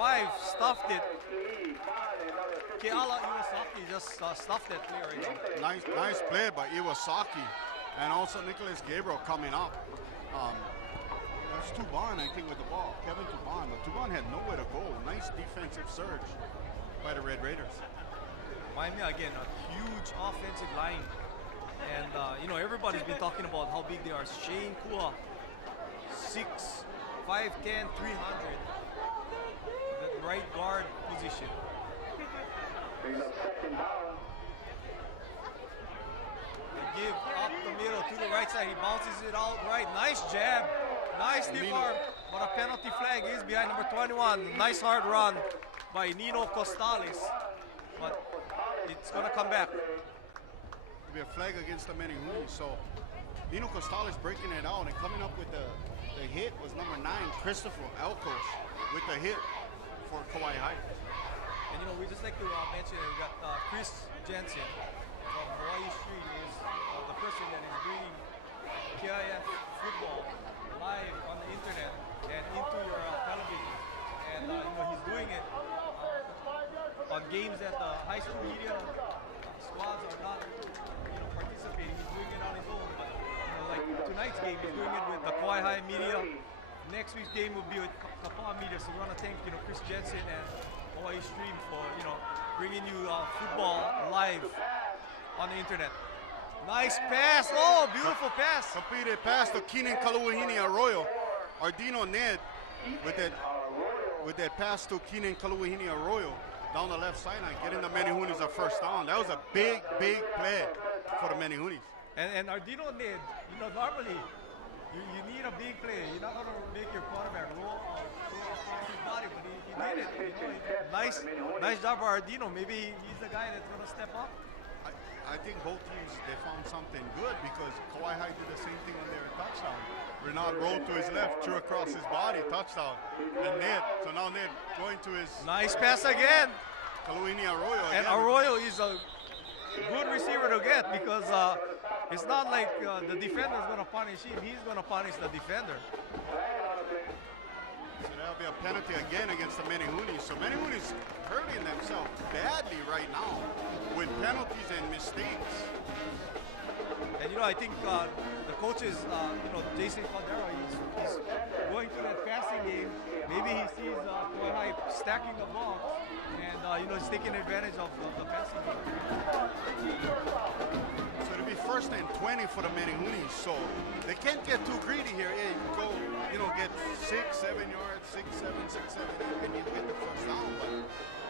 5 stuffed it. Keala Iwasaki just stuffed that play right now. Nice play by Iwasaki. And also Nicholas Gabriel coming up. That's Tuban, I think, with the ball. Kevin Tuban. But Tuban had nowhere to go. Nice defensive surge by the Red Raiders. Waimea, again, a huge offensive line. And, you know, everybody's been talking about how big they are. Shane Kua, 6'5", 10", 300. The right guard position. They give up the middle to the right side. He bounces it out right. Nice jab. Nice deep arm. But a penalty flag is behind number 21. Nice hard run by Nino Costales. But it's going to come back. It'll be a flag against the Menehune. So Nino Costales breaking it out and coming up with the hit was number 9, Christopher Elkos, with the hit for Kauai High. And you know, we just like to mention we got Chris Jensen from HAWAIISTREAM is the person that is bringing KIF football live on the internet and into your television. And you know, he's doing it on games that the high school media squads are not, you know, participating. He's doing it on his own. But you know, like tonight's game, he's doing it with the Kauai High media. Next week's game will be with Kapaa media. So we want to thank, you know, Chris Jensen and HAWAIISTREAM for, you know, bringing you football live on the internet. Nice pass. Oh, beautiful pass. Completed pass to Keenan Kaluahini Arroyo. Ardino Ned with that pass to Keenan Kaluahini Arroyo down the left sideline, getting the Menehunes a first down. That was a big play for the Menehunes. And Ardino Ned, you know, normally you need a big play. You're not going to make your quarterback roll across his body, but he did it. You know, nice job by Ardino. Maybe he's the guy that's going to step up. I think both teams, they found something good because Kauai High did the same thing on their touchdown. Renard rolled to his left, threw across his body, touchdown. And Ned, so now Ned going to his... Nice pass again. Kaluahini Arroyo again. And Arroyo is a good receiver to get because it's not like the defender's going to punish him. He's going to punish the defender. So that'll be a penalty again against the Menehunes. So Menehunes hurting themselves badly right now with penalties and mistakes. And you know, I think the coaches, you know, Jason Caldera, he's going through that passing game. Maybe he sees Kauai High stacking the box, and you know, he's taking advantage of the passing game. So it'll be 1st and 20 for the Menehunes. So they can't get too greedy here. Yeah, you go, you know, get 6, 7 yards, 6, 7, 6, 7, and you get the first down. But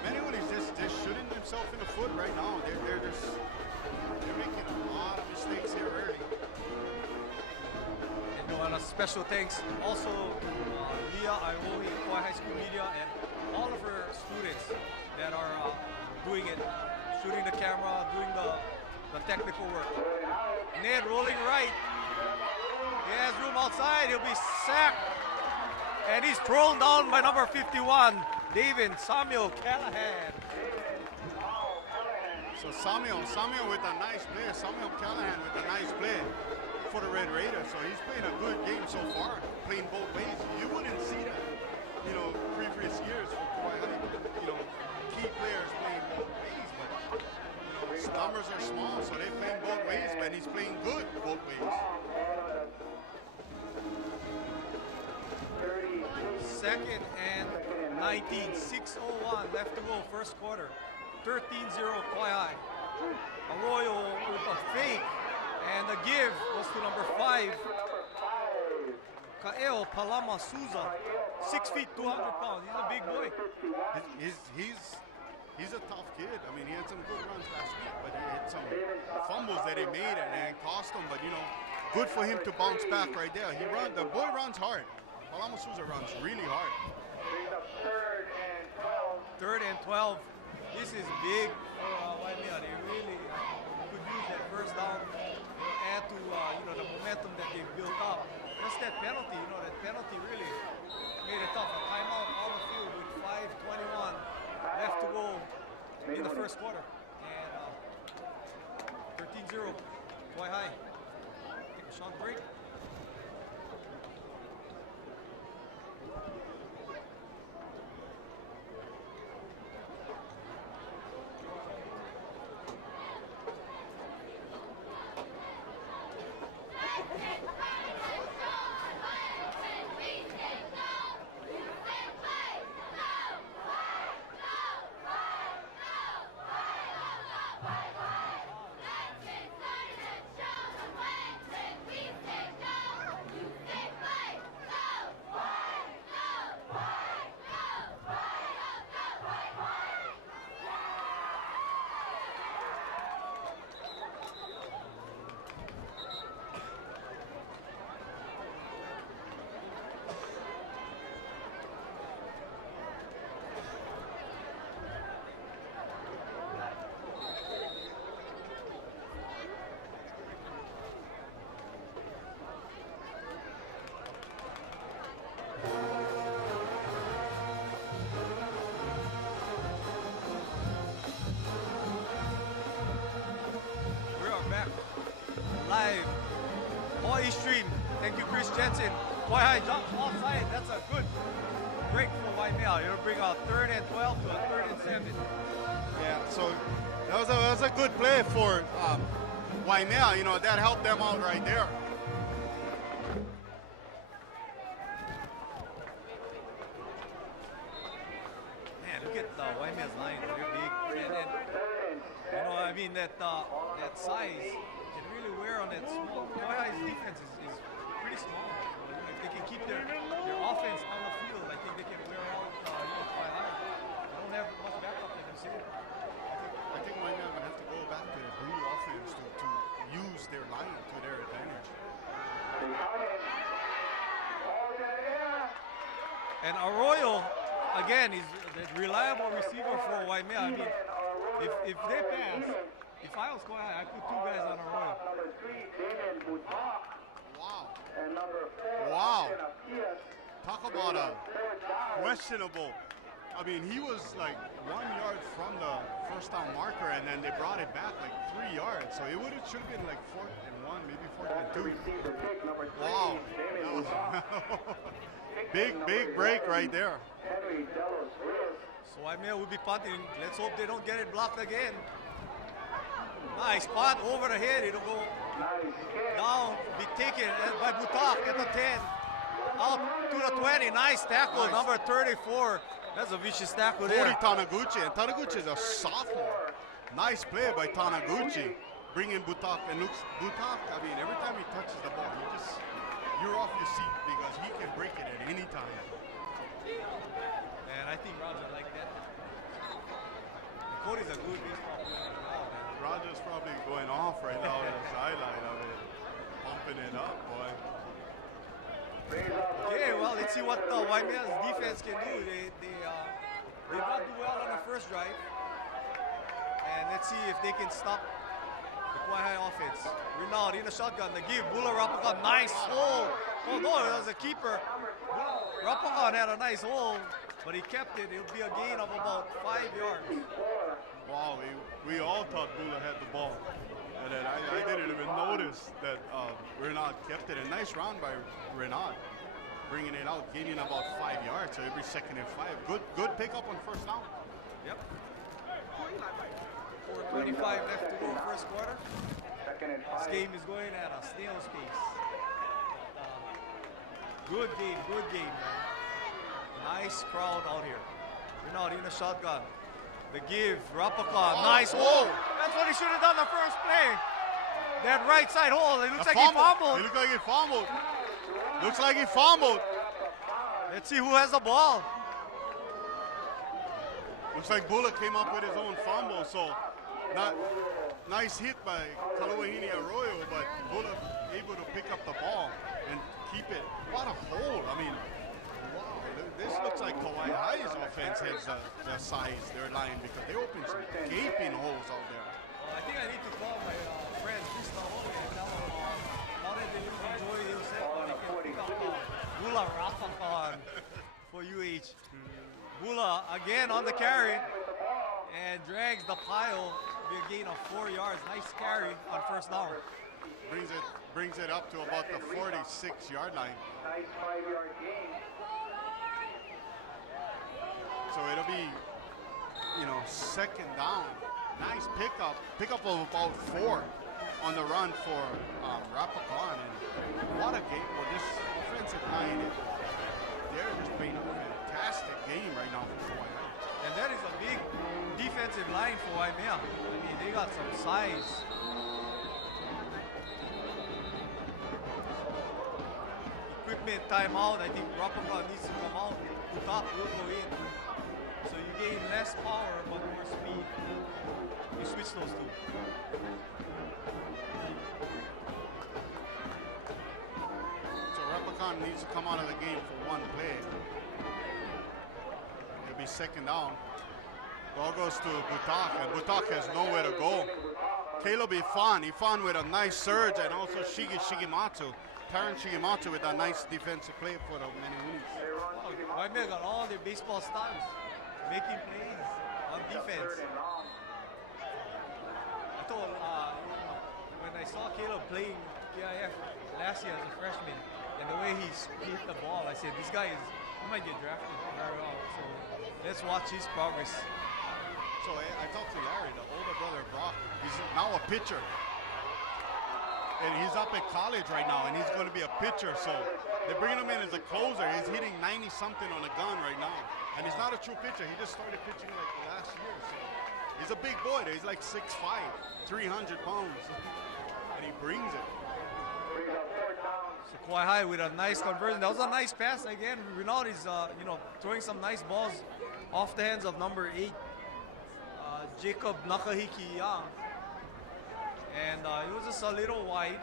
Menehunes just shooting themselves in the foot right now. They're making a lot of mistakes here early. And you know, and a special thanks also to Leah Iohi, Kauai High School Media, and all of her students that are doing it, shooting the camera, doing the technical work. Ned rolling right. He has room outside. He'll be sacked. And he's thrown down by number 51, David Samuel Callahan. So Samuel with a nice play. Samuel Callahan with a nice play for the Red Raiders. So he's playing a good game so far, playing both ways. You wouldn't see that, you know, previous years for Kauai High, you know, key players playing both ways. But, you know, his numbers are small, so they're playing both ways, but he's playing good both ways. 2nd and 19, 6:01 left to go, first quarter. 13-0 Kauai High. Arroyo with a fake, and the give was to number 5, Kaeo Palama Souza, 6 feet, 200 pounds. He's a big boy. He's a tough kid. I mean, he had some good runs last week, but he had some fumbles that he made and cost him. But you know, good for him to bounce back right there. The boy runs hard. Palama Souza runs really hard. 3rd and 12. This is big for Waimea. They really could use that first down, add to you know, the momentum that they've built up. Just that penalty, you know, that penalty really made it tough. A timeout on the field with 5:21 left to go in the first quarter. And 13-0 Kauai High. Take a short break. Kauai jumps offside. That's a good break for Waimea. It'll bring a 3rd and 12 to a 3rd and 7. Yeah, so that was a good play for Waimea. You know, that helped them out right there. Man, look at Waimea's line. They're big. And you know, I mean, that size can really wear on that small. Kauai's defense is pretty small. If they can keep their offense on the field, I think they can wear out Kauai. They don't have much backup in them. I think Waimea are going to have to go back to the blue offense to use their line to their advantage. And Arroyo, again, is the reliable receiver for Waimea. I mean, if they pass, if I was Kauai, I put 2 guys on Arroyo. Wow. Wow. Talk about a questionable. I mean, he was like 1 yard from the first down marker, and then they brought it back like 3 yards. So it should have been like 4th and 1, maybe 4th and 2. Wow. That was big break right there. So Waimea will be punting. Let's hope they don't get it blocked again. Nice punt over the head. It'll go down, be taken by Butak at the 10. Out to the 20. Nice tackle, Nice. number 34. That's a vicious tackle there. Taniguchi, and Taniguchi is a sophomore. Nice play by Taniguchi, bringing Butak. And looks, Butak, I mean, every time he touches the ball, you're off your seat because he can break it at any time. And I think Roger like that. Cody's a good baseball player as well, man. Roger's probably going off right now on the sideline of it, pumping it up, boy. Okay, well, let's see what Waimea's defense can do. They did not do well on the first drive. And let's see if they can stop the Kauai offense. Renaud in the shotgun. They give Bula Rapakan nice hole. Oh no, it was a keeper. Rapakan had a nice hole, but he kept it. It'll be a gain of about 5 yards. Wow, we all thought Bula had the ball. And then I didn't even notice that Renaud kept it. A nice round by Renaud, bringing it out, gaining about 5 yards. So every 2nd and 5. Good pickup on first down. Yep. 4:25 left to go first quarter. This game is going at a snail's pace. Good game, man. Nice crowd out here. Renaud in the shotgun. The give, Rapakan, nice hole. That's what he should have done the first play. That right side hole, it looks like he fumbled. It looks like he fumbled. Looks like he fumbled. Let's see who has the ball. Looks like Bula came up with his own fumble, so not nice hit by Kaluahini Arroyo, but Bula able to pick up the ball and keep it. What a hole. I mean, wow, this looks like Kauai High's offense has the size, their line, because they opened some gaping holes out there. I think I need to call my friend Chris Mahoney and tell him now that they really enjoy himself, they can pick up Bula Rapakan for UH. Bula again on the carry and drags the pile. Be a gain of 4 yards. Nice carry on first down. Brings it up to about the 46-yard line. Nice 5-yard gain. So it'll be, you know, 2nd down. Nice pickup of about 4 on the run for Rapakan. And what a game! Well, this offensive line, they're just playing a fantastic game right now for Kauai. And that is a big defensive line for Waimea. I mean, they got some size. Equipment timeout. I think Rapakan needs to come out. Butak will go in. So you gain less power but more speed. You switch those two. So Rapakan needs to come out of the game for one play. It'll be 2nd down. Ball goes to Butak, and Butak has nowhere to go. Caleb Ifan with a nice surge, and also Shigematu. Taran Shigematu with a nice defensive play for the Manihunis. Wow, Waimea got all their baseball styles, making plays on defense. I thought when I saw Caleb playing KIF last year as a freshman, And the way he hit the ball, I said, this guy he might get drafted very well. So let's watch his progress. So I talked to Larry, the older brother Brock. He's now a pitcher. And he's up at college right now, and he's going to be a pitcher. So they're bringing him in as a closer. He's hitting 90-something on a gun right now. And he's not a true pitcher. He just started pitching like last year. So he's a big boy. He's like 6'5", 300 pounds. And he brings it. So Kauai High with a nice conversion. That was a nice pass again. Rinaldi's throwing some nice balls off the hands of number 8, Jacob Nakahiki Young. And it was just a little wide,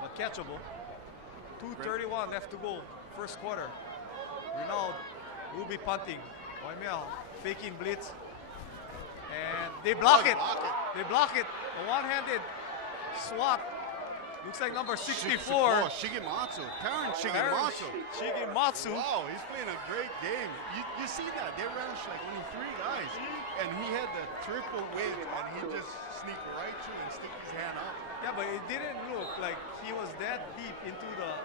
but catchable. 2:31 left to go, first quarter. Rinaldi will be punting. Waimea faking blitz. And they block it. They block it. A one-handed swat. Looks like number 64. Shigematsu. Terrence Shigematsu. Shigematsu. Wow, he's playing a great game. You see that? They rushed like only 3 guys. And he had the triple wedge, and he just sneaked right through and stick his hand up. Yeah, but it didn't look like he was that deep into the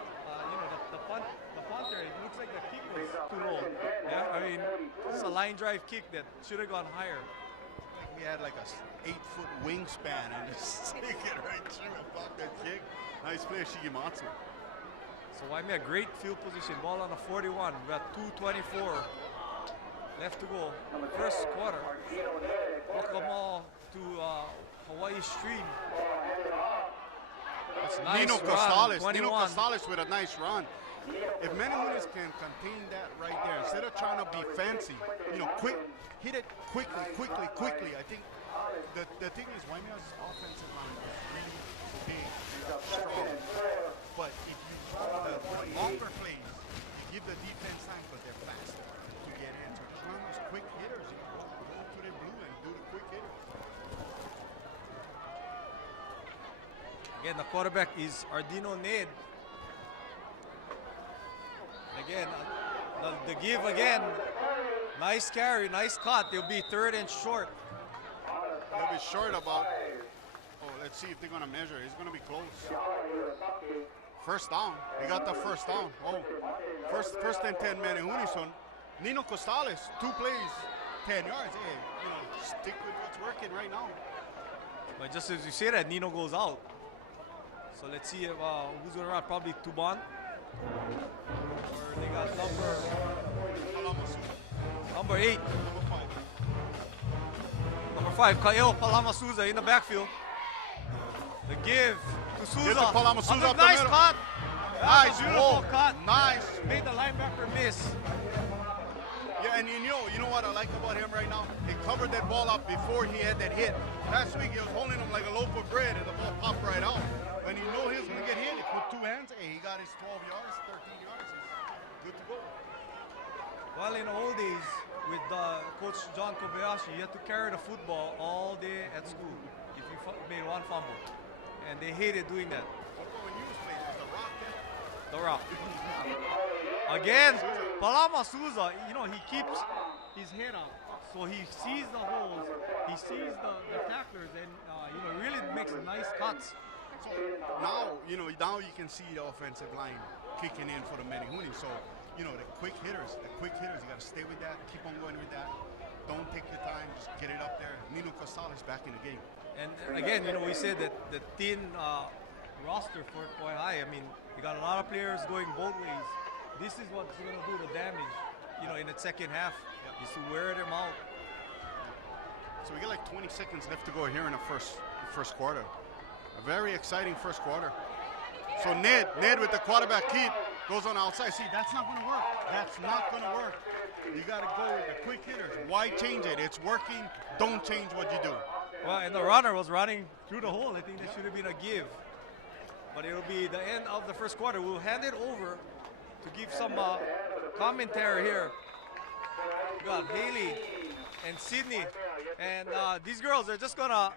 punter. It looks like the kick was too low. Yeah, I mean, it's a line drive kick that should have gone higher. Like he had like a 8-foot wingspan and just stick it right through and block that kick. Nice play, Shigematsu. So Waimea, great field position. Ball on the 41. We got 2:24 left to go. First quarter. Welcome all to HAWAIISTREAM. It's nice Nino run, Costales with a nice run. If Menehunes can contain that right there, instead of trying to be fancy, quick, hit it quickly. I think the thing is Waimea's offensive line is really big, strong. But if you throw the longer plays, you give the defense time, but they're faster to get in. So just run those quick hitters, go to the blue and do the quick hitters. Again, the quarterback is Ardino Ned. Again, the give again. Nice carry, nice cut. They'll be 3rd and short. They'll be short about. Oh, let's see if they're gonna measure. It's gonna be close. First down. They got the first down. Oh, first and 10 Menehunes. So Nino Costales, 2 plays, 10 yards. Hey, stick with what's working right now. But just as you say that, Nino goes out. So let's see if who's gonna run. Probably Tuban. Or they got number 8. Number 5, Kaeo Palamasuza in the backfield. The give to Souza. Palamasuza Nice cut. Nice, beautiful cut. Nice. Made the linebacker miss. Yeah, and you know what I like about him right now? He covered that ball up before he had that hit. Last week he was holding him like a loaf of bread and the ball popped right out. When he knew he was going to get hit, he put 2 hands. Hey, he got his 12 yards, 13 yards. He's good to go. Well, in the old days, with Coach John Kobayashi, you had to carry the football all day at school if you made one fumble. And they hated doing that. When you was playing, was the Rock there? The Rock. Again, Palama Souza, he keeps his head up. So he sees the holes, he sees the tacklers, and really makes nice cuts. So now you can see the offensive line kicking in for the Menehunes. So, the quick hitters, you got to stay with that, keep on going with that. Don't take your time, just get it up there. Nino Costales back in the game. And again, we said that the thin roster for Kauai High, I mean, you got a lot of players going both ways. This is what's going to do the damage, in the second half, is to wear them out. So we got like 20 seconds left to go here in the first quarter. A very exciting first quarter. So Ned with the quarterback keep goes on outside. See, that's not going to work. That's not going to work. You got to go with the quick hitters. Why change it? It's working. Don't change what you do. Well, and the runner was running through the hole. I think there should have been a give. But it'll be the end of the first quarter. We'll hand it over to give some commentary here. We got Haley and Sydney. And these girls are just going to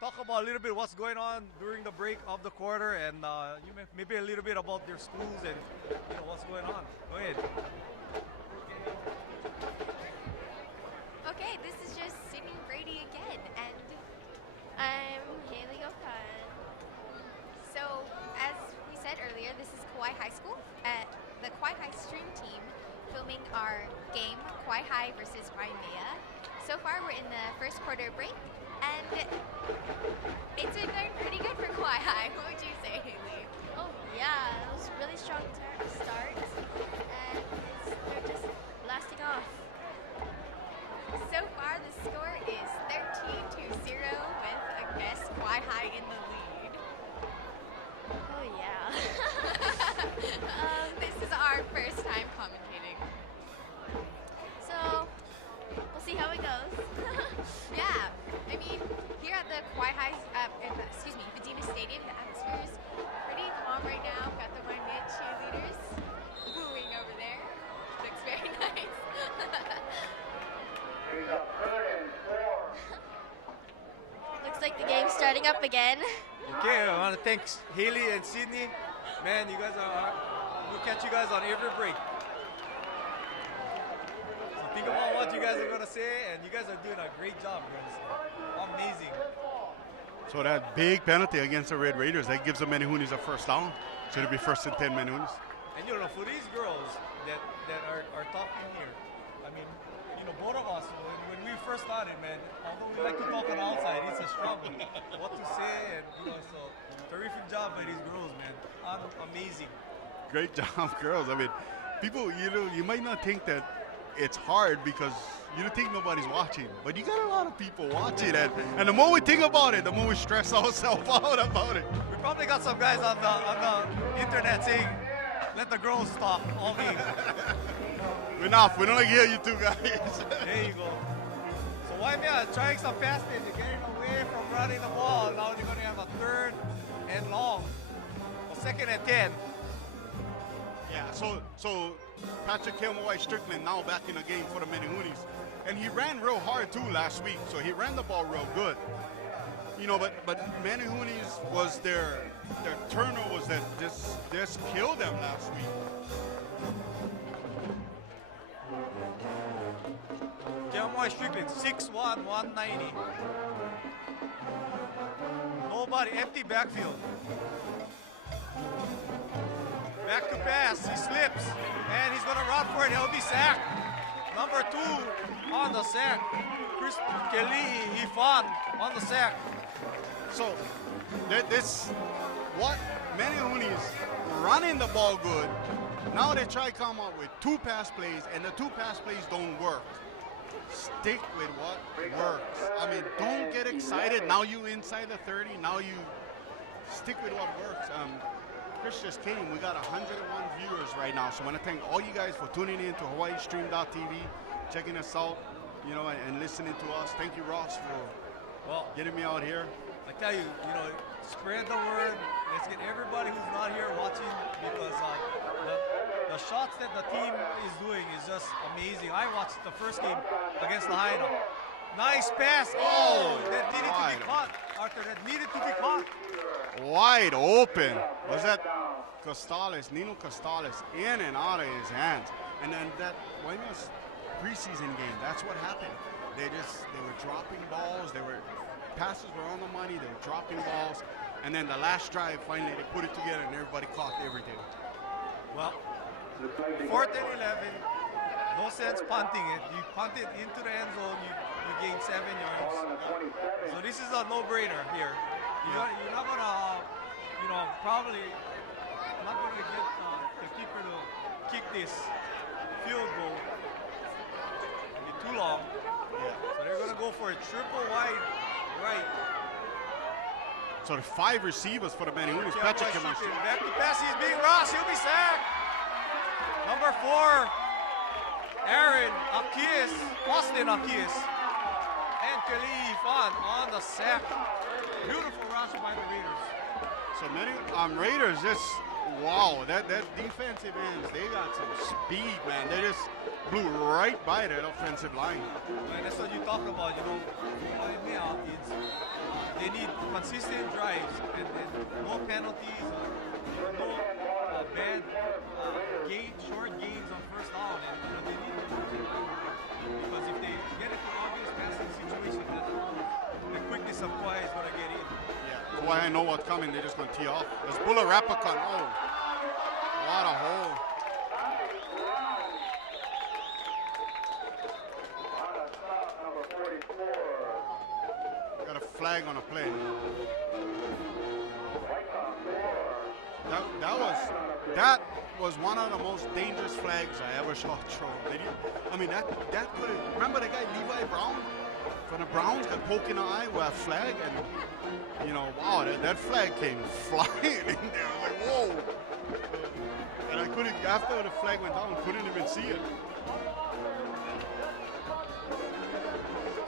talk about a little bit what's going on during the break of the quarter, and maybe a little bit about their schools and what's going on. Go ahead. Okay, this is just Sydney Brady again, and I'm Haley Okan. So, as we said earlier, game, Kauai High versus Waimea. So far, we're in the first quarter break, and it's been going pretty good for Kauai High. What would you say, Haley? Oh yeah, it was a really strong start, and they're just blasting off. So far, the score is 13-0 with, I guess, Kauai High in the lead. Oh yeah. This is our first time commentating. So we'll see how it goes. Yeah, I mean, here at the Kauai High, Medina Stadium, the atmosphere is pretty calm right now. We've got the Waimea cheerleaders booing over there. Looks very nice. Here's a third and 4. Looks like the game's starting up again. Okay, I want to thank Haley and Sydney. Man, you guys are, we'll catch you guys on every break. So think about what you guys are going to say, and you guys are doing a great job, guys. Amazing. So that big penalty against the Red Raiders, that gives the Menehunis a first down. Should it be 1st and 10 Menehunis? And you know, for these girls that are talking here, I mean, you know, both of us, when we first started, man, although we like to talk on the outside, it's a struggle. What to say, and you know, so terrific job by these girls, man. Amazing. Great job, girls. I mean, people, you know, you might not think that it's hard because you don't think nobody's watching, but you got a lot of people watching, and the more we think about it, the more we stress ourselves out about it. We probably got some guys on the internet saying, "Let the girls stop all game." Enough. We don't hear you two guys. There you go. So Waimea trying some passes, they're getting away from running the ball. Now they're going to have a 3rd and long, or 2nd and 10. Yeah. So Patrick HAWAIISTREAM now back in the game for the Menehunis, and he ran real hard too last week. So he ran the ball real good. You know, but Menehunis was their turnovers that just killed them last week. HAWAIISTREAM 6'1", 190. Nobody, empty backfield. Back to pass, he slips, and he's gonna run for it, he'll be sacked. Number 2 on the sack. Chris Kelly, Ifan on the sack. So what Menehunis running the ball good. Now they try to come up with 2 pass plays, and the 2 pass plays don't work. Stick with what works. I mean, don't get excited. Now you inside the 30. Now you stick with what works. Chris just came. We got 101 viewers right now. So I want to thank all you guys for tuning in to HAWAIISTREAM.tv, checking us out, you know, and listening to us. Thank you, Ross, for getting me out here. I tell you, you know, spread the word. Let's get everybody who's not here watching, because the shots that the team is doing is just amazing. I watched the first game against Lahaina. Nice pass. Oh, that needed to be caught, Arthur. That needed to be caught. Wide open. Was that Costales, Nino Costales, in and out of his hands? And then that Waimea's preseason game, that's what happened. They were dropping balls. Passes were on the money. They were dropping balls. And then the last drive, finally, they put it together and everybody caught everything. Well, 4th and 11. No sense punting it. You punt it into the end zone, you gain 7 yards. So this is a no-brainer here. You're not gonna, you know, probably not gonna get the keeper to kick this field goal. It'll be too long. Yeah. So they're gonna go for a triple wide right. So the 5 receivers for the Menehunis. Patrick Back to pass. He's being rushed. He'll be sacked. Number 4. Aaron Akias, Austin Akias, and Kali Ifan on the sack. Beautiful rush by the Raiders. So Raiders just, wow, that defensive ends, they got some speed, man. They just blew right by that offensive line. And that's what you talk about, you know, they need consistent drives and no penalties, no bad short games on first down. And you know, they need to do it. Because if they get into obvious passing situation, the quickness of Kauai is going to get in. Yeah, Kauai know what's coming. They're just going to tee off. There's Bulla Rapacon. Oh, what a hole. flag on a play. That was one of the most dangerous flags I ever saw thrown. I mean, that could have, remember the guy Levi Brown from the Browns got poked in the eye with a flag, and you know, wow, that flag came flying in there. Like, whoa. And I couldn't, after the flag went down, couldn't even see it.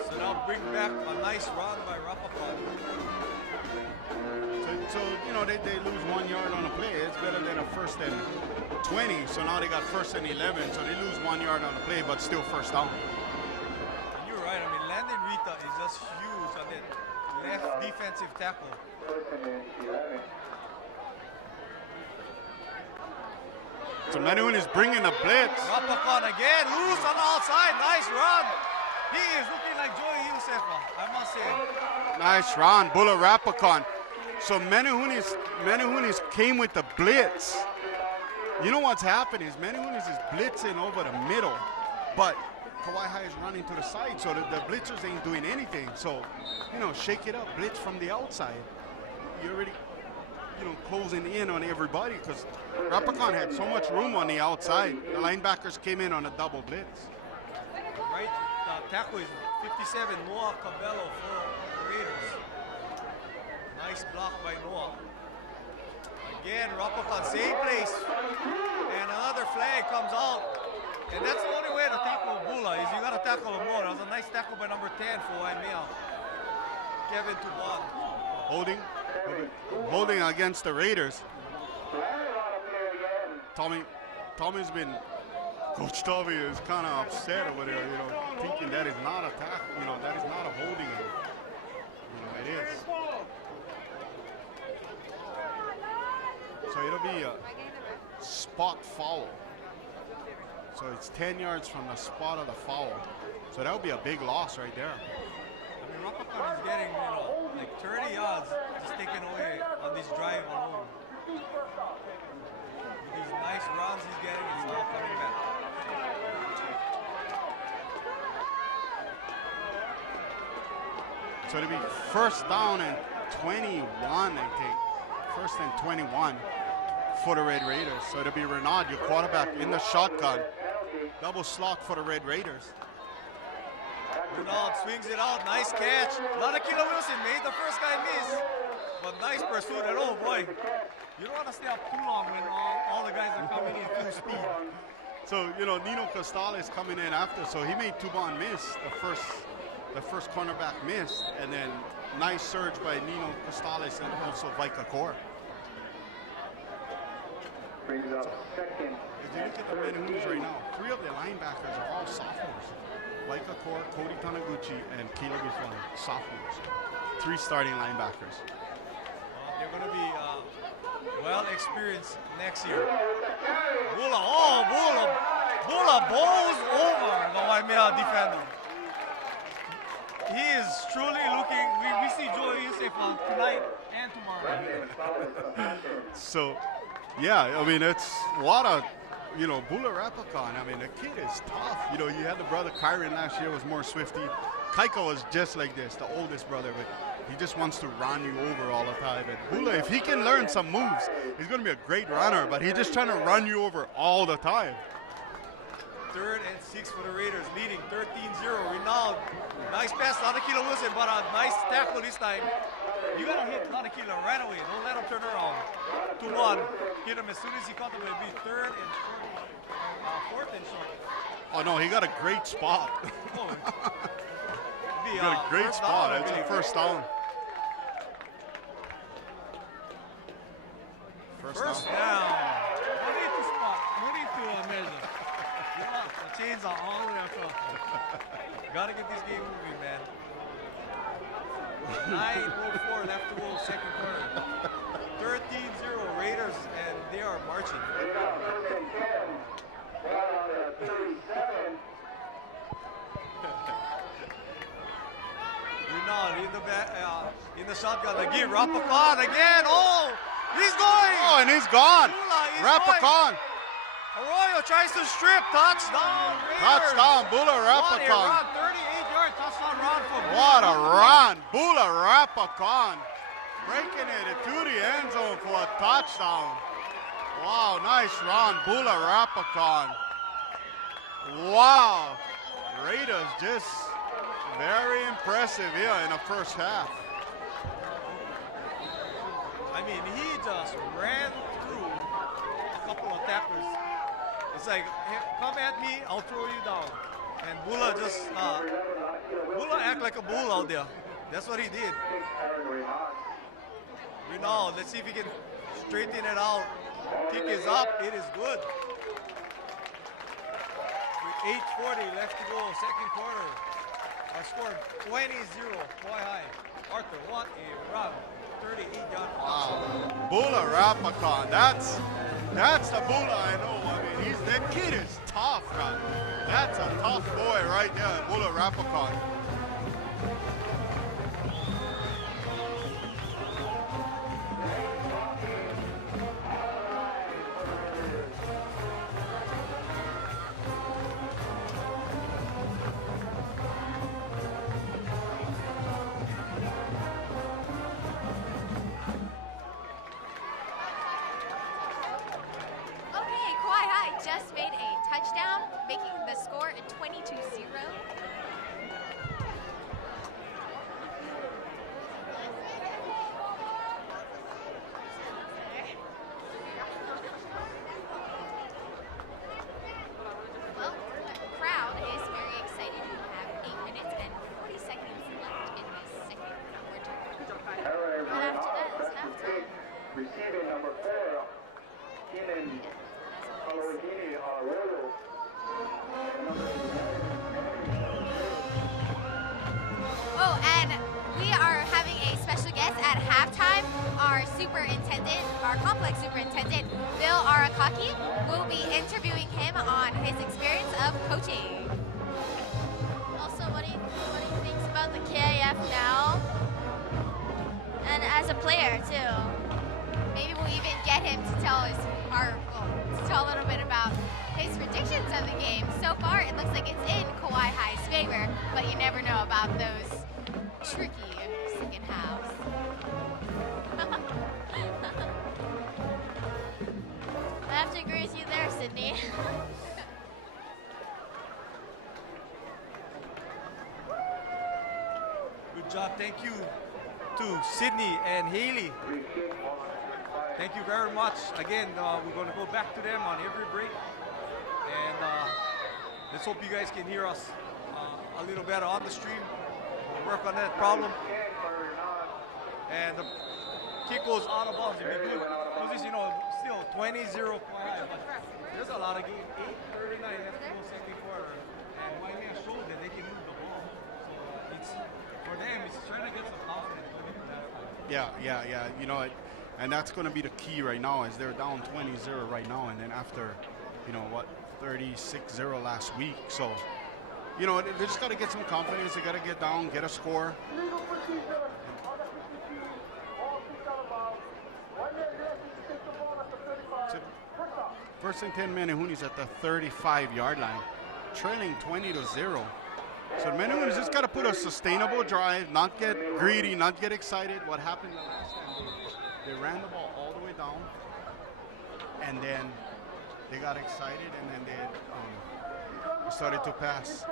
So now bring back a nice run by Rapapon. So you know, they lose 1 yard on a play. It's better than a 1st and 20. So now they got 1st and 11. So they lose 1 yard on a play, but still first down. And you're right. I mean, Landon Rita is just huge on that left defensive tackle. So Manuel is bringing a blitz. Rapapon again, loose on the outside. Nice run. He is looking like Joey Yusefa, I must say. Nice run, Bula Rapacon. So Menahunis came with the blitz. You know what's happening is Menahunis is blitzing over the middle, but Kauai High is running to the side, so the blitzers ain't doing anything. So, you know, shake it up, blitz from the outside. You're already, you know, closing in on everybody because Rapacon had so much room on the outside. The linebackers came in on a double blitz. Right, tackle is 57, Noah Cabello for the Raiders. Nice block by Noah. Again, Rapacon, same place. And another flag comes out. And that's the only way to tackle Bula, is you got to tackle him more. That was a nice tackle by number 10 for Waimea. Kevin Tuban. Holding against the Raiders. Tommy's been, Coach Tommy is kind of upset over there, you know, thinking that is not a tackle, you know, that is not a holding. You know, it is. So it'll be a spot foul. So it's 10 yards from the spot of the foul. So that would be a big loss right there. I mean, Rapacon is getting, you know, like 30 yards just taken away on this drive alone. With these nice runs he's getting, it's all coming back. So it'll be first down and 21, I think. First and 21 for the Red Raiders. So it'll be Renaud, your quarterback, in the shotgun. Double slot for the Red Raiders. Renaud swings it out, nice catch. Lanakila Wilson made the first guy miss. But nice pursuit, and oh boy, you don't want to stay up too long when all the guys are coming in full speed. So, you know, Nino Costales is coming in after, so he made Tuban miss, the first cornerback miss, and then nice surge by Nino Costales and also Vika Core. Brings up second. If you look at the Menahunis right now, 3 of the linebackers are all sophomores. Vika Core, Cody Taniguchi, and Kila Gifwan, sophomores. 3 starting linebackers. They're going to be well experienced next year. Bula bowls over the Waimea defender. He is truly looking, we see Joey Yusef tonight and tomorrow. So, yeah, I mean, it's what a, you know, Bula Rapacon. I mean, the kid is tough. You know, you had the brother Kyron last year was more swifty. Kaiko was just like this, the oldest brother, but he just wants to run you over all the time. And Bula, if he can learn some moves, he's going to be a great runner, but he's just trying to run you over all the time. 3rd and 6 for the Raiders, leading 13-0. Renaud, nice pass, Lanakila Wilson, but a nice tackle this time. You got to hit Lanakila right away. Don't let him turn around. 2-1. Hit him as soon as he caught him. It'll be 3rd and 4th and short. Oh, no, he got a great spot. Oh, he got a great spot. It's a first down. First down. No need to spot. No need to measure. You know, the chains are all the way across. Gotta get this game moving, man. 9:04 left to go, second quarter. 13-0 Raiders, and they are marching. Renaud in the back, in the shotgun again. Rapacon again. Oh, he's going. Oh, and he's gone. Rapacon. Arroyo tries to strip. Touchdown. Raiders. Touchdown, Bula Rapacon. 38 yards touchdown run for What a run. Bula Rapakon breaking it to the end zone for a touchdown. Wow, nice run, Bula Rapakon. Wow. Raiders just very impressive here in the first half. I mean, he just ran through a couple of tackles. It's like, hey, come at me, I'll throw you down. And Bula just, Bula act like a bull out there. That's what he did. Rinal, let's see if he can straighten it out. Kick is up, it is good. With 8:40 left to go, second quarter. Our score 20-0, Kauai High. Arthur, what a run. 38-yard. Wow. Bula Rapakon, that's the Bula I know. I mean, that kid is tough, man. That's a tough boy right there, Bula Rapakon. Just made a touchdown, making the score 22-0. Well, the crowd is very excited. We have 8 minutes and 40 seconds left in this second quarter. Right after that is halftime. Receiving number 4, Keenan. Oh, and we are having a special guest at halftime. Our superintendent, our complex superintendent, Bill Arakaki, will be interviewing him on his experience of coaching. Also, what he thinks about the KIF now, and as a player too. Maybe we'll even get him to tell us to tell a little bit about his predictions of the game. So far, it looks like it's in Kauai High's favor, but you never know about those tricky second halves. I have to agree with you there, Sydney. Good job. Thank you to Sydney and Haley. Thank you very much. Again, we're going to go back to them on every break. And let's hope you guys can hear us a little better on the stream. We'll work on that problem. And the kick goes out of bounds. It'd be good. Because, you know, still 20-0 Kauai, but there's a lot of game. 8:39 left to go second quarter. And Waimea showed that they can move the ball. So it's, for them, it's trying to get some confidence going into that time. Yeah. You know, and that's going to be the key right now, is they're down 20-0 right now, and then after, you know, what, 36-0 last week. So, you know, they just got to get some confidence. They got to get down, get a score. So, first and 10, Menehuni's at the 35-yard line, trailing 20-0. So Menehuni's just got to put a sustainable drive, not get greedy, not get excited. What happened the last time? They ran the ball all the way down, and then they got excited, and then they started to pass.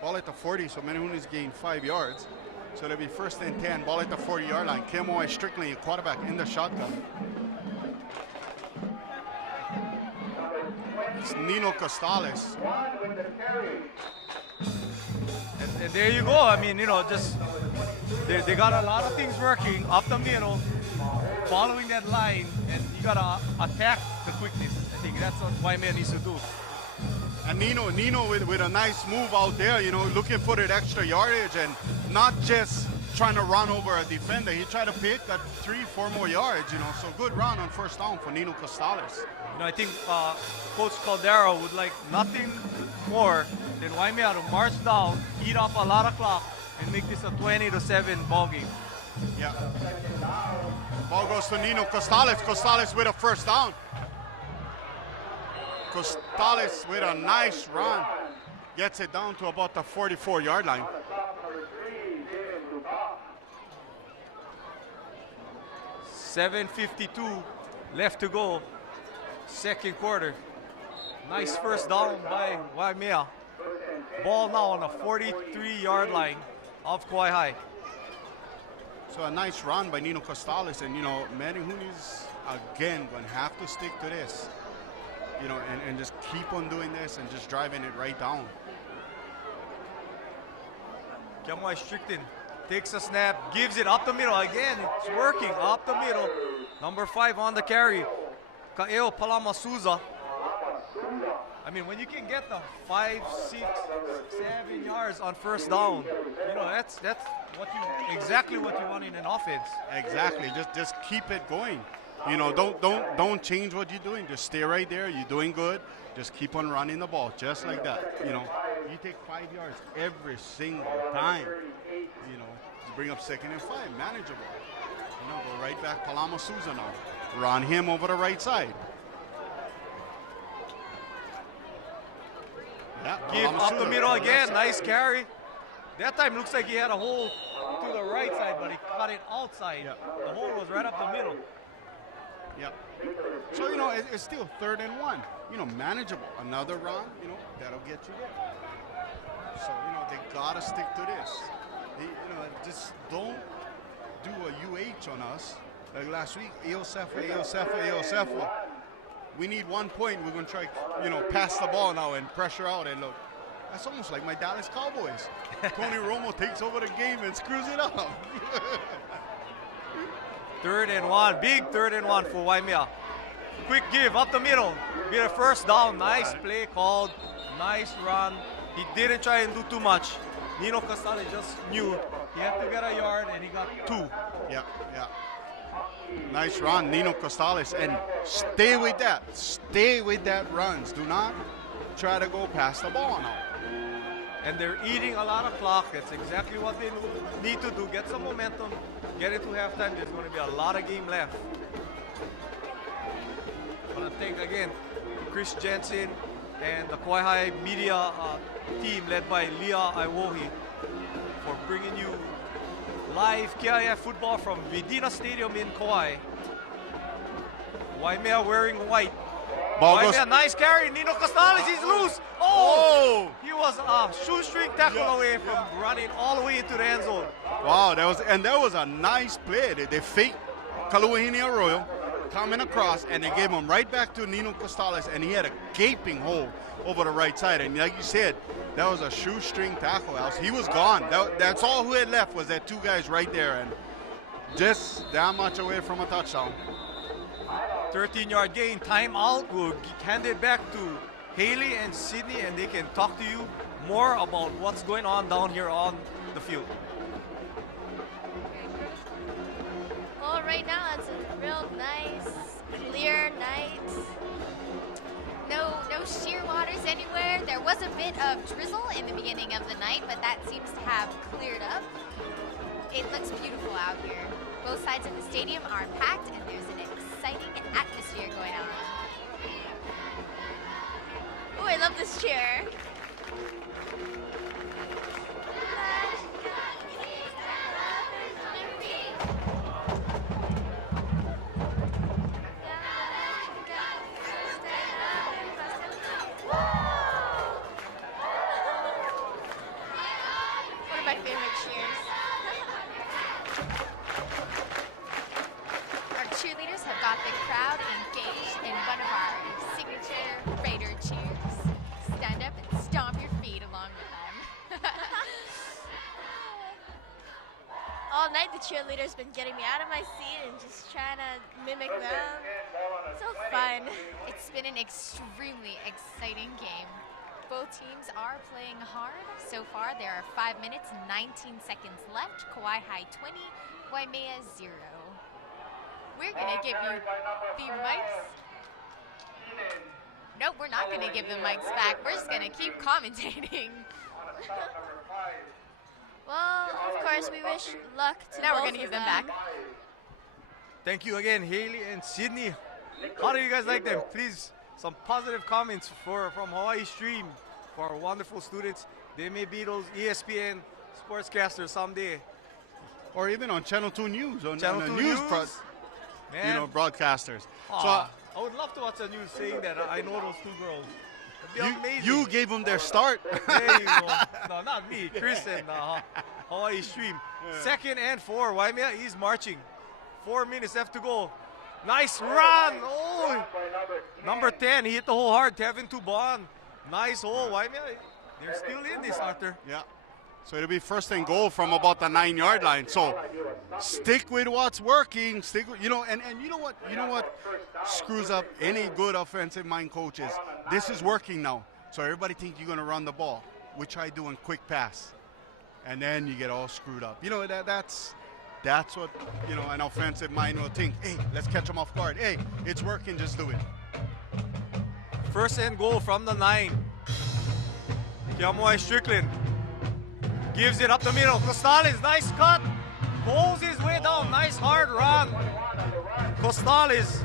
Ball at the 40, so Menehuni's gained 5 yards. So it'll be first and 10, ball at the 40-yard line. HAWAIISTREAM, quarterback in the shotgun. It's Nino Costales. And there you go. I mean, you know, just they got a lot of things working up the middle, following that line, and you gotta attack the quickness. I think that's what Waimea needs to do. And Nino with a nice move out there, you know, looking for that extra yardage and not just trying to run over a defender. He tried to pick that 3-4 more yards, you know. So good run on first down for Nino Costales. You know, I think Coach Caldera would like nothing more than Waimea to march down, eat up a lot of clock, and make this a 20-7 ball game. Yeah. Ball goes to Nino Costales. Costales with a first down. Costales with a nice run. Gets it down to about the 44-yard line. 7:52 left to go. Second quarter. Nice first down by Waimea. Ball now on the 43-yard line of Kauai High. So a nice run by Nino Costales, and you know, Manny Huni's again going to have to stick to this, you know, and just keep on doing this and just driving it right down. HAWAIISTREAM takes a snap, gives it up the middle again. It's working up the middle. Number 5 on the carry, Kaeo Palamasuza. I mean, when you can get the 5, 6, 7 yards on first down, you know, that's exactly what you want in an offense. Exactly. Just keep it going. You know, don't change what you're doing. Just stay right there. You're doing good. Just keep on running the ball, just like that. You know, you take 5 yards every single time. You know, to bring up 2nd and 5, manageable. You know, go right back. Palama Souza now. Run him over the right side. Yeah, Give up the middle again. Nice carry. That time looks like he had a hole to the right side, but he cut it outside. Yep. The hole was right up the middle. Yep. So, you know, it's still 3rd and 1. You know, manageable. Another run, you know, that'll get you there. So, you know, they got to stick to this. You know, just don't do a UH on us. Like last week, Eosefa. We need 1 point. We're going to try, you know, pass the ball now and pressure out. And look, that's almost like my Dallas Cowboys. Tony Romo takes over the game and screws it up. 3rd and 1. Big 3rd and 1 for Waimea. Quick give up the middle. Get a first down. Nice play called. Nice run. He didn't try and do too much. Nino Costales just knew he had to get a yard, and he got 2. Yeah. Nice run, Nino Costales, and stay with that. Stay with that runs. Do not try to go past the ball now. And they're eating a lot of clock. That's exactly what they need to do. Get some momentum. Get into halftime. There's going to be a lot of game left. I want to thank again Chris Jensen and the Kauai High media team led by Leah Iwohi for bringing you live KIF football from Vidina Stadium in Kauai. Waimea wearing white. Waimea, nice carry. Nino Costales, he's loose. Oh! He was a shoestring tackle away from running all the way into the end zone. Wow, that was a nice play. They faked Kaluahini Arroyo coming across, and they gave him right back to Nino Costales, and he had a gaping hole over the right side. And like you said, that was a shoestring tackle, else he was gone. That's all who had left was that 2 guys right there, and just that much away from a touchdown. 13-yard gain, timeout. We'll hand it back to Haley and Sydney, and they can talk to you more about what's going on down here on the field. Well, right now it's a real nice, clear night. No sheer waters anywhere. There was a bit of drizzle in the beginning of the night, but that seems to have cleared up. It looks beautiful out here. Both sides of the stadium are packed, and there's an exciting atmosphere going on. Oh, I love this chair. Cheerleaders have got the crowd engaged in one of our signature Raider cheers. Stand up and stomp your feet along with them. All night the cheerleaders been getting me out of my seat and just trying to mimic them. So fun. It's been an extremely exciting game. Both teams are playing hard. So far there are 5 minutes, 19 seconds left. Kauai High 20, Waimea 0. We're going to give you the mics. Nope, we're not going to give the mics back. We're just going to keep commentating. Well, of course, we wish luck to Now both we're going to give of them back. Thank you again, Haley and Sydney. How do you guys like them? Please, some positive comments from Hawaii Stream for our wonderful students. They may be those ESPN sportscasters someday. Or even on Channel 2 News, on Channel the 2 news, News? Man. broadcasters. I would love to watch the news saying that I know those two girls. It'd be amazing. You gave them their start. There you go. No, not me. Chris and Hawaii Stream. Yeah. 2nd and 4. Waimea is marching. 4 minutes left to go. Nice run. Oh, number 10. He hit the hole hard. Kevin Tubon. Nice hole. Waimea, they're still in this, Arthur. Yeah. So it'll be 1st and goal from about the 9-yard line. So stick with what's working. Stick with, and you know what? You know what screws up any good offensive mind coaches? This is working now. So everybody thinks you're going to run the ball, which I do in quick pass. And then you get all screwed up. That's what, an offensive mind will think. Hey, let's catch them off guard. Hey, it's working, just do it. 1st and goal from the 9. Kiamoy Strickland gives it up the middle. Costales, nice cut. Pulls his way down. Nice hard run. Costales.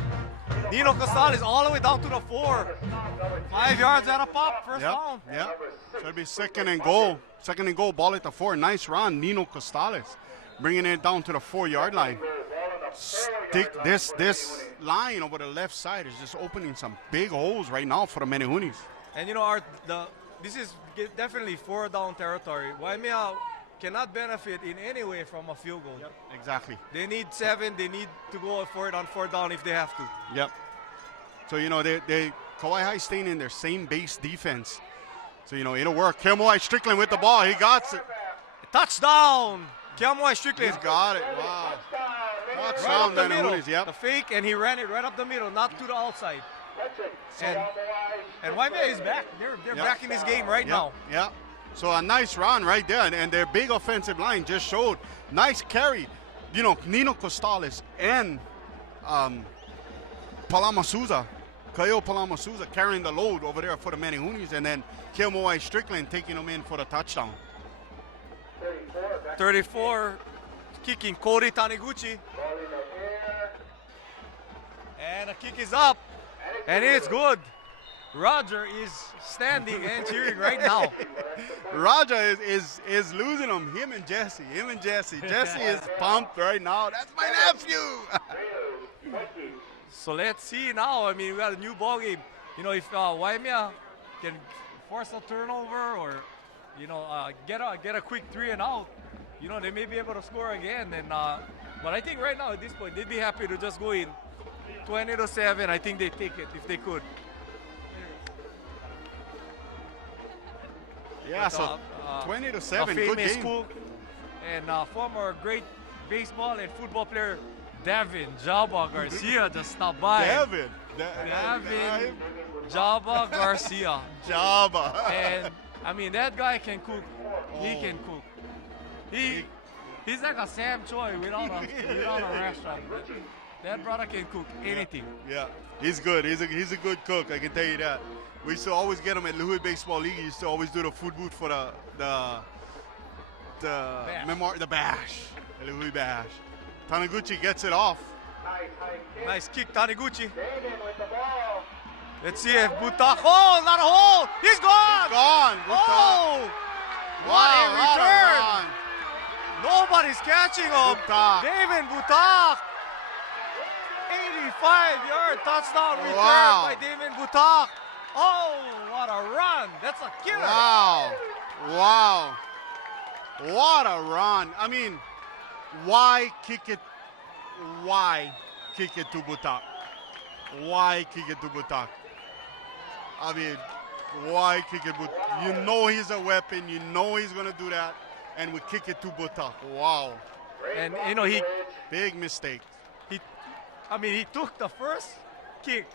Nino Costales all the way down to the 4. 5 yards at a pop. First down. Yeah. So it'll be 2nd and goal. 2nd and goal. Ball at the 4. Nice run. Nino Costales bringing it down to the 4-yard line. Stick this line over the left side is just opening some big holes right now for the Menehunis. And this is definitely 4-down territory. Waimea cannot benefit in any way from a field goal. Yep, exactly. They need 7. They need to go for it on 4th down if they have to. Yep. So, they Kauai High staying in their same base defense. So, it'll work. Kiamoy Strickland with the ball. He got it. Touchdown! Kiamoy Strickland. He's got it. Wow. Right up the middle. Yep. The fake, and he ran it right up the middle, not to the outside. And Waimea is back. They're back in this game right now. Yeah. So a nice run right there, and their big offensive line just showed. Nice carry. Nino Costales and Palamasuza, Kaio Palamasuza carrying the load over there for the Menehunis, and then Kiamoy Strickland taking them in for the touchdown. 34, kicking Cody Taniguchi. And a kick is up, and it's good. Roger is standing and cheering right now. Roger is losing them. Him and Jesse. Jesse is pumped right now. That's my nephew. So let's see now. I mean, we got a new ball game. If Waimea can force a turnover or get a quick 3 and out, they may be able to score again. And but I think right now at this point they'd be happy to just go in 20-7. I think they take it if they could. Yeah, so 20-7, good game. Cook and former great baseball and football player Devin Jabba Garcia just stopped by. Devin Jabba Garcia. Jabba. And I mean, that guy can cook. He can cook. He's like a Sam Choi without a restaurant. That brother can cook anything. Yeah, he's good. He's a good cook. I can tell you that. We used to always get him at Louis Baseball League. He used to always do the food booth for the bash. The Louis Bash. Taniguchi gets it off. Nice kick, Taniguchi. Let's see if Butak. Oh, not a hole. He's gone. Gone. Oh, what a return. Nobody's catching him. David Butak. 85-yard touchdown return by David Butak. Oh, what a run. That's a killer. Wow. What a run. I mean, why kick it to Butak? Why kick it to Butak? I mean, why kick it? He's a weapon. He's going to do that. And we kick it to Butak. Wow. And, big mistake. He took the first kick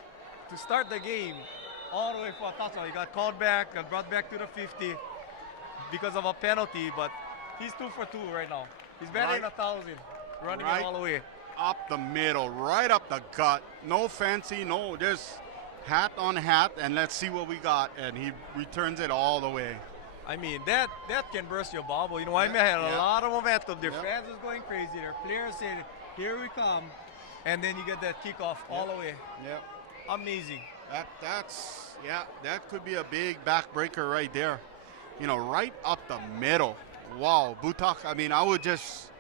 to start the game all the way for a touchdown. He got called back, got brought back to the 50 because of a penalty, but he's 2 for 2 right now. He's batting 1,000, running it all the way. Up the middle, right up the gut. No fancy, just hat on hat, and let's see what we got. And he returns it all the way. I mean, that can burst your bubble. Waimea had a lot of momentum. Their fans was going crazy. Their players said, here we come. and then you get that kickoff all the way. Yep. Amazing. That could be a big backbreaker right there. You know, right up the middle. Wow, Butak. I mean, I would just,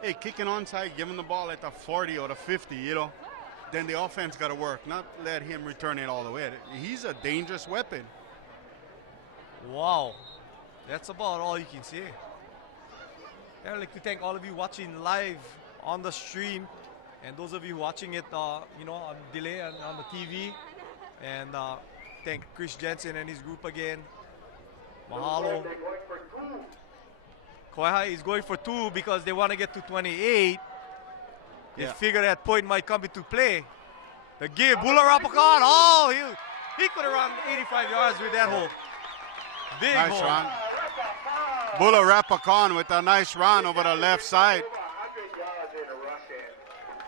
hey, kicking onside, give him the ball at the 40 or the 50. You know, then the offense got to work, not let him return it all the way. He's a dangerous weapon. Wow, that's about all you can say. I'd like to thank all of you watching live on the stream, and those of you watching it, you know, on delay on the TV. And thank Chris Jensen and his group again. Mahalo. Kauai High is going for 2 because they want to get to 28. They figure that point might come into play. The give, Bula Rapakon. Oh, he could have run 85 yards with that hole. Big Nice hole. run. Bula Rapakon with a nice run over the left side.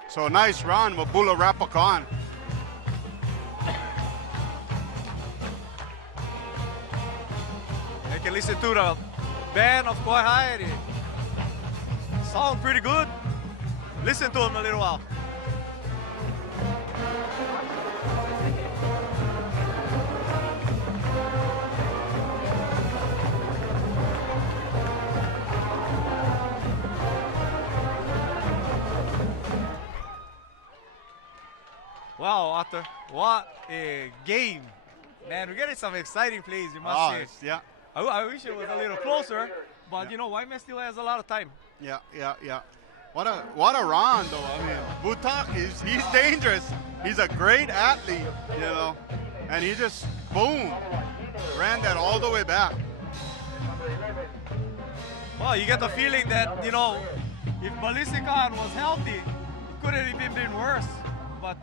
So nice run with Bula Rapakon. You can listen to the band of Kauai High. They sound pretty good. Listen to them a little while. Wow, Arthur, what a game. Man, we're getting some exciting plays, you must say. Yeah. I wish it was a little closer, but you know, Waimea still has a lot of time. Yeah. What a run though. I mean, Butak he's dangerous. He's a great athlete, you know, and he just boom ran that all the way back. Well, you get the feeling that, you know, if Balisikan was healthy, it could have even been worse. But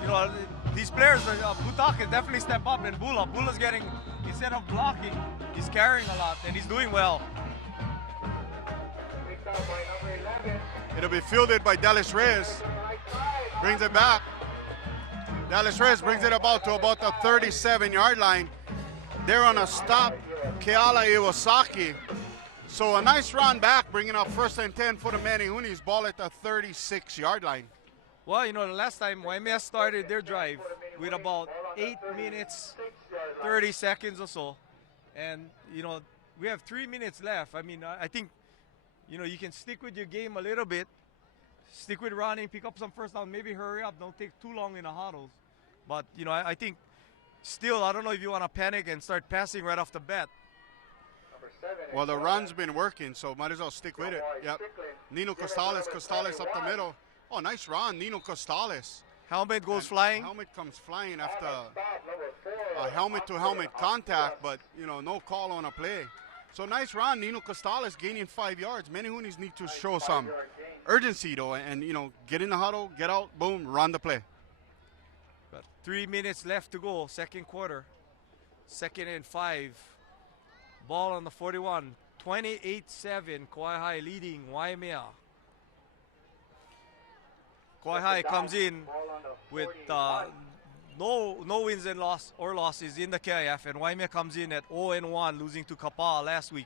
you know, these players, Butak can definitely step up, and Bula's getting, instead of blocking, he's carrying a lot, and he's doing well. It'll be fielded by Dallas Reyes. Brings it back. Dallas Reyes brings it to about the 37-yard line. They're on a stop, Keala Iwasaki. So a nice run back, bringing up 1st and 10 for the Manihunis. Ball at the 36-yard line. Well, you know, the last time Waimea started their drive with about 8 minutes, 30 seconds or so. And, you know, we have 3 minutes left. I mean, I think, you know, you can stick with your game a little bit. Stick with running, pick up some first down, maybe hurry up. Don't take too long in the huddles. But, you know, I think still, I don't know if you want to panic and start passing right off the bat. Well, the run's been working, so might as well stick with it. Yep. Nino Costales up the middle. Oh, nice run, Nino Costales. Helmet goes flying. Helmet comes flying after a helmet-to-helmet contact, but, you know, no call on a play. So nice run, Nino Costales gaining 5 yards. Manihunis need to show some urgency, though, and, you know, get in the huddle, get out, boom, run the play. Got 3 minutes left to go, second quarter. 2nd and 5. Ball on the 41. 28-7, Kauai High leading Waimea. Kauai High comes in with no wins and losses in the KIF, and Waimea comes in at 0-1, losing to Kapaa last week.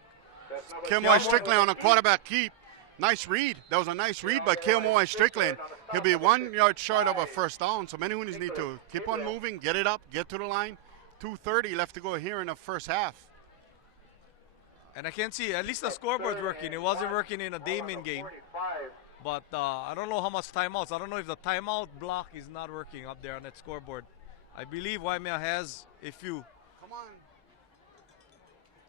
Kilmoy Strickland on a quarterback keep. Nice read. That was a nice read by Kilmoy Strickland. He'll be 1 yard short of a first down, so Manihunis need to keep on moving, get it up, get to the line. 2:30 left to go here in the first half. And I can see, at least the scoreboard's working. It wasn't working in a Damon game. But I don't know how much timeouts. I don't know if the timeout block is not working up there on that scoreboard. I believe Waimea has a few. Come on.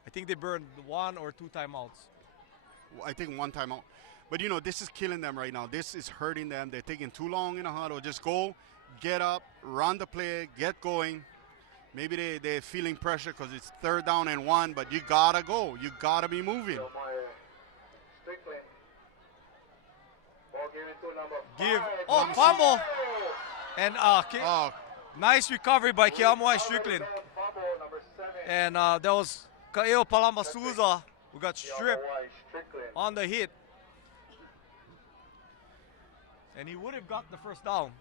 I think they burned 1 or 2 timeouts. I think 1 timeout. But, you know, this is killing them right now. This is hurting them. They're taking too long in a huddle. Just go, get up, run the play, get going. Maybe they're feeling pressure because it's 3rd down and 1, but you got to go. You got to be moving. Give. Oh, fumble. And nice recovery by Keamoai Strickland. And that was Kaeo Palama Souza who got stripped on the hit. And he would have got the first down.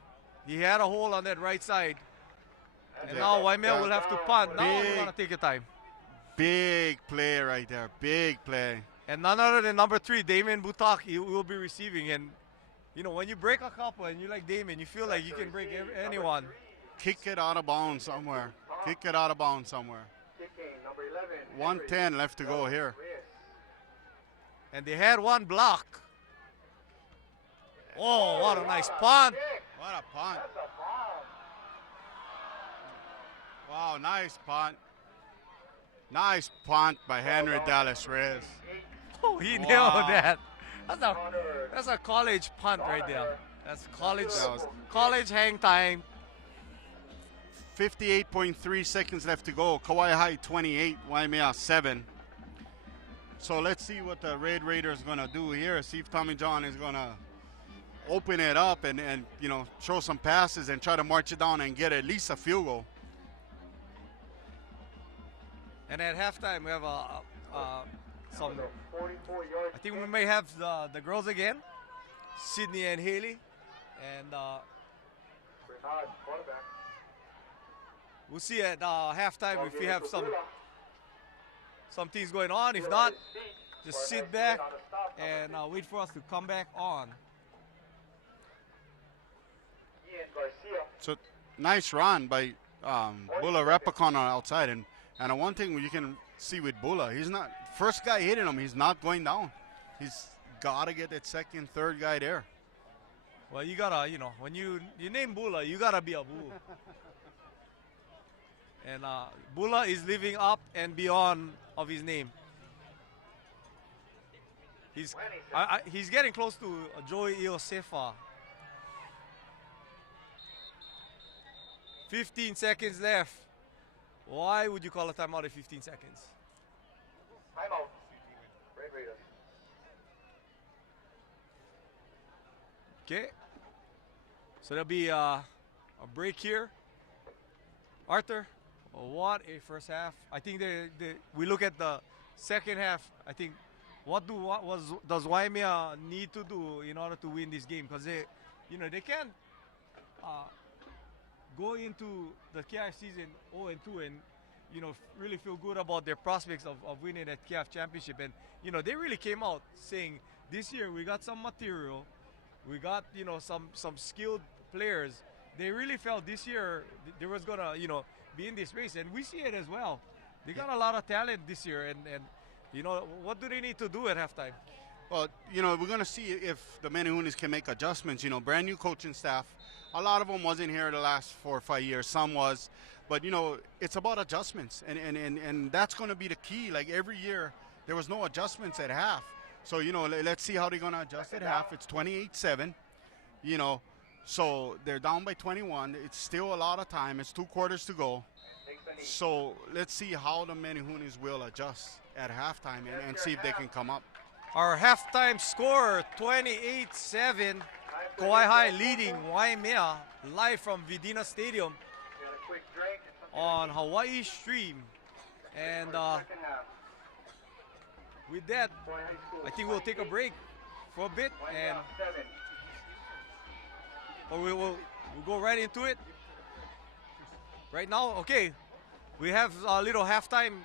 He had a hole on that right side. And now Waimea will have to punt. Now we want to take your time. Big play right there. Big play. And none other than number 3, Damien Butak, he will be receiving. And you know, when you break a couple and you like Damon, you feel like you can break anyone. Kick it out of bounds somewhere. Kick it out of bounds somewhere. 1:10 left to go here. And they had one block. Oh, what a nice punt. What a punt. Wow, nice punt. Nice punt by Henry Dallas Reyes. Oh, he nailed that. That's a college punt right there. That's college hang time. 58.3 seconds left to go. Kauai High 28, Waimea 7. So let's see what the Red Raiders going to do here. See if Tommy John is going to open it up and you know, throw some passes and try to march it down and get at least a field goal. And at halftime, we have some. I think we may have the girls again, Sydney and Haley, and we'll see at halftime if we have some things going on. If not, just sit back and wait for us to come back on. So nice run by Bula Repicon on outside, and one thing you can see with Bula, he's not first guy hitting him. He's not going down. He's got to get that second, third guy there. Well, you gotta, you know, when you name Bula, you gotta be a bull. And Bula is living up and beyond of his name. He's getting close to Joey Iosefa. 15 seconds left. Why would you call a timeout at 15 seconds? Timeout. Red Raiders. Okay. So there'll be a break here. Arthur, what a first half. I think we look at the second half. I think does Waimea need to do in order to win this game? Because they can't go into the KIF season 0-2 and really feel good about their prospects of winning that KIF championship. And they really came out saying this year we got some material, we got some skilled players. They really felt this year they was gonna be in this race, and we see it as well. They got a lot of talent this year, and what do they need to do at halftime? Well, we're going to see if the Menehunis can make adjustments. Brand new coaching staff. A lot of them wasn't here the last 4 or 5 years. Some was. But, it's about adjustments. And that's going to be the key. Like every year, there was no adjustments at half. So, let's see how they're going to adjust at half. It's 28-7. So they're down by 21. It's still a lot of time. It's 2 quarters to go. So let's see how the Menehunis will adjust at halftime and see if they can come up. Our halftime score, 28-7. Kauai High leading Waimea live from Vidina Stadium on HAWAIISTREAM. And with that, I think we'll take a break for a bit, or we'll go right into it. Right now, okay, we have a little halftime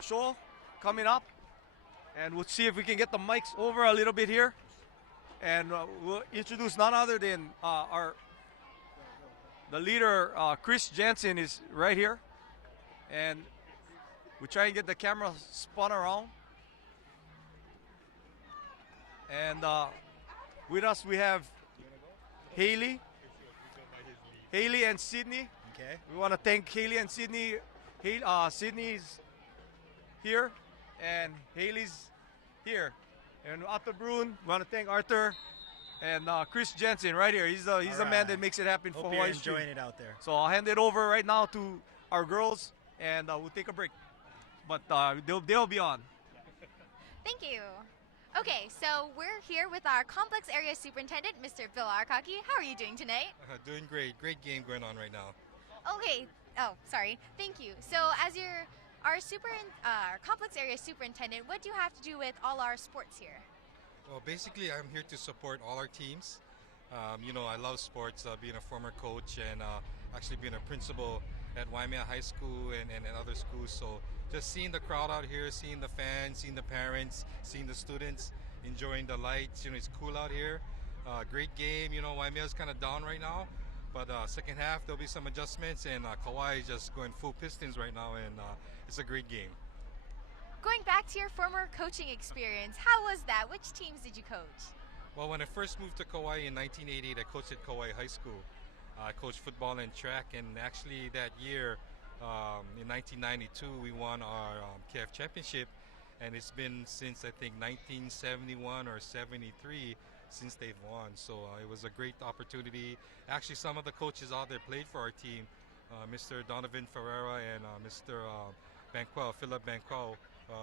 show coming up. And we'll see if we can get the mics over a little bit here. And we'll introduce none other than the leader, Chris Jensen, is right here. And we try and get the camera spun around. And with us we have Haley and Sydney. Okay. We want to thank Haley and Sydney. Sydney's here. And Haley's here. And Arthur Bruin, we want to thank Arthur and Chris Jensen right here. He's the man that makes it happen for Hawaii. Hope you're enjoying it out there. So I'll hand it over right now to our girls, and we'll take a break. But they'll be on. Thank you. Okay, so we're here with our complex area superintendent, Mr. Bill Arkaki. How are you doing tonight? Doing great. Great game going on right now. Okay. Oh, sorry. Thank you. So as our complex area superintendent, what do you have to do with all our sports here? Well, basically, I'm here to support all our teams. I love sports, being a former coach and actually being a principal at Waimea High School and other schools. So just seeing the crowd out here, seeing the fans, seeing the parents, seeing the students, enjoying the lights. It's cool out here. Great game. You know, Waimea is kind of down right now, but second half there'll be some adjustments, and Kauai is just going full pistons right now, and it's a great game. Going back to your former coaching experience, how was that? Which teams did you coach? Well, when I first moved to Kauai in 1988, I coached at Kauai High School. I coached football and track, and actually that year, in 1992, we won our KIF championship, and it's been since I think 1971 or 73 since they've won. So it was a great opportunity. Actually, some of the coaches out there played for our team. Mr. Donovan Ferreira and Mr. Banquel, Philip Banquel,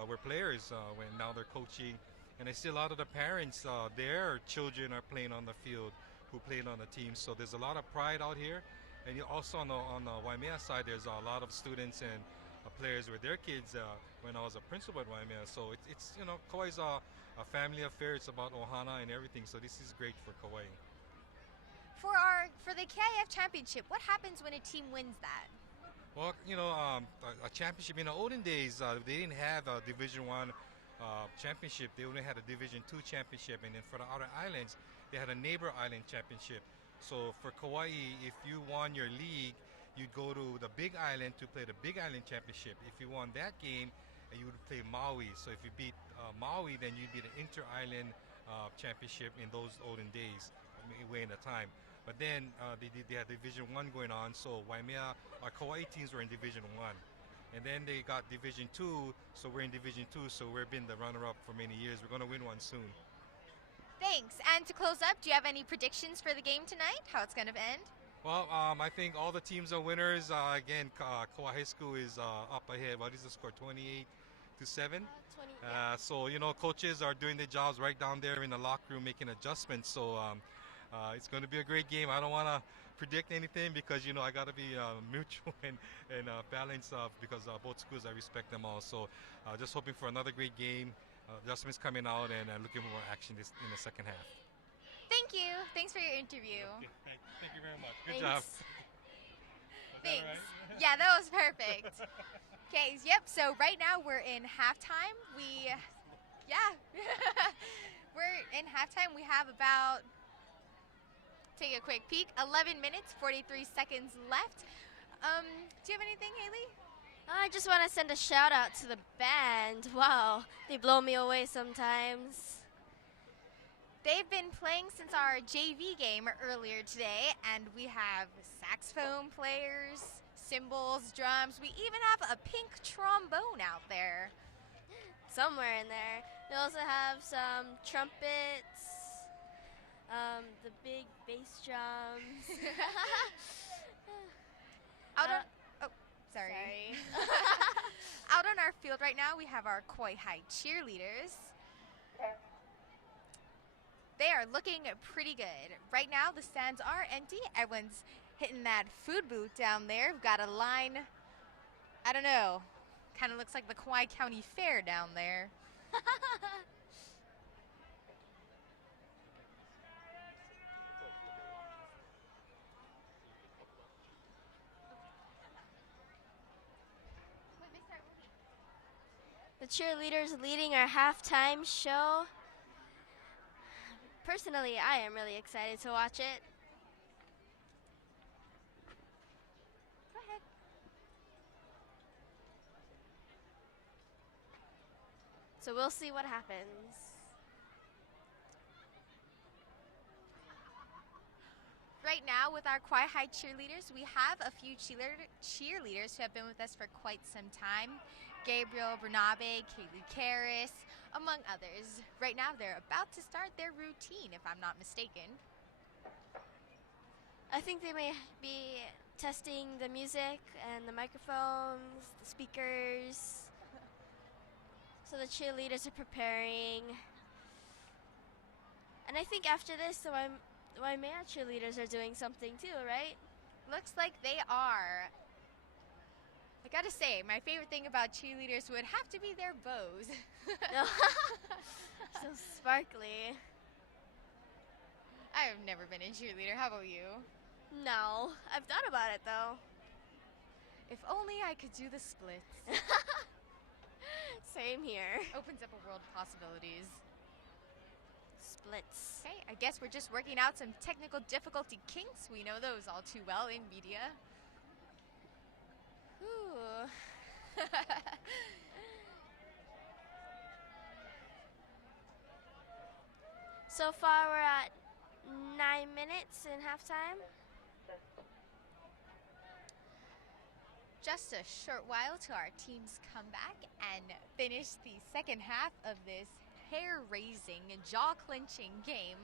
were players when now they're coaching. And I see a lot of the parents, their children are playing on the field who played on the team. So there's a lot of pride out here. And also on the Waimea side, there's a lot of students and players with their kids when I was a principal at Waimea. So it's you know, Kauai's a family affair. It's about ohana and everything. So this is great for Kauai. For the KIF championship, what happens when a team wins that? Well, you know, a championship in the olden days, they didn't have a Division I championship. They only had a Division II championship, and then for the outer islands, they had a neighbor island championship. So for Kauai, if you won your league, you'd go to the Big Island to play the Big Island championship. If you won that game, you would play Maui. So if you beat Maui, then you'd be the inter-island championship in those olden days, way in the time. But then they had Division I going on, so Waimea, our Kauai teams were in Division I. And then they got Division II, so we're in Division II, so we've been the runner-up for many years. We're going to win one soon. Thanks. And to close up, do you have any predictions for the game tonight? How it's going to end? Well, I think all the teams are winners. Again, Kauai High School is up ahead. What is the score, 28-7? 20, yeah. So, you know, coaches are doing their jobs right down there in the locker room making adjustments. So it's going to be a great game. I don't want to predict anything because, you know, I got to be mutual and balanced because both schools, I respect them all. So just hoping for another great game. Adjustments coming out and looking for more action in the second half. Thank you. Thanks for your interview. Okay, thank you very much. Good Thanks. job. Thanks. Right? Yeah, that was perfect. Okay, yep, so right now we're in halftime. We're in halftime. We have about, take a quick peek, 11 minutes, 43 seconds left. Do you have anything, Haley? I just want to send a shout out to the band. Wow, they blow me away sometimes. They've been playing since our JV game earlier today, and we have saxophone players, cymbals, drums. We even have a pink trombone out there. Somewhere in there. They also have some trumpets, the big bass drums. Sorry. Out on our field right now, we have our Kauai High cheerleaders. They are looking pretty good. Right now, the stands are empty. Everyone's hitting that food booth down there. We've got a line, I don't know, kind of looks like the Kauai County Fair down there. The cheerleaders leading our halftime show. Personally, I am really excited to watch it. Go ahead. So we'll see what happens. Right now, with our Kauai High cheerleaders, we have a few cheerleaders who have been with us for quite some time. Gabriel Bernabe, Kaylee Karras, among others. Right now, they're about to start their routine, if I'm not mistaken. I think they may be testing the music and the microphones, the speakers. So the cheerleaders are preparing. And I think after this, the Waimea cheerleaders are doing something too, right? Looks like they are. I gotta say, my favorite thing about cheerleaders would have to be their bows. So sparkly. I have never been a cheerleader. How about you? No, I've thought about it though. If only I could do the splits. Same here. Opens up a world of possibilities. blitz. Okay, I guess we're just working out some technical difficulty kinks. We know those all too well in media. Ooh. So far, we're at 9 minutes in halftime. Just a short while till our teams come back and finish the second half of this hair-raising, jaw-clenching game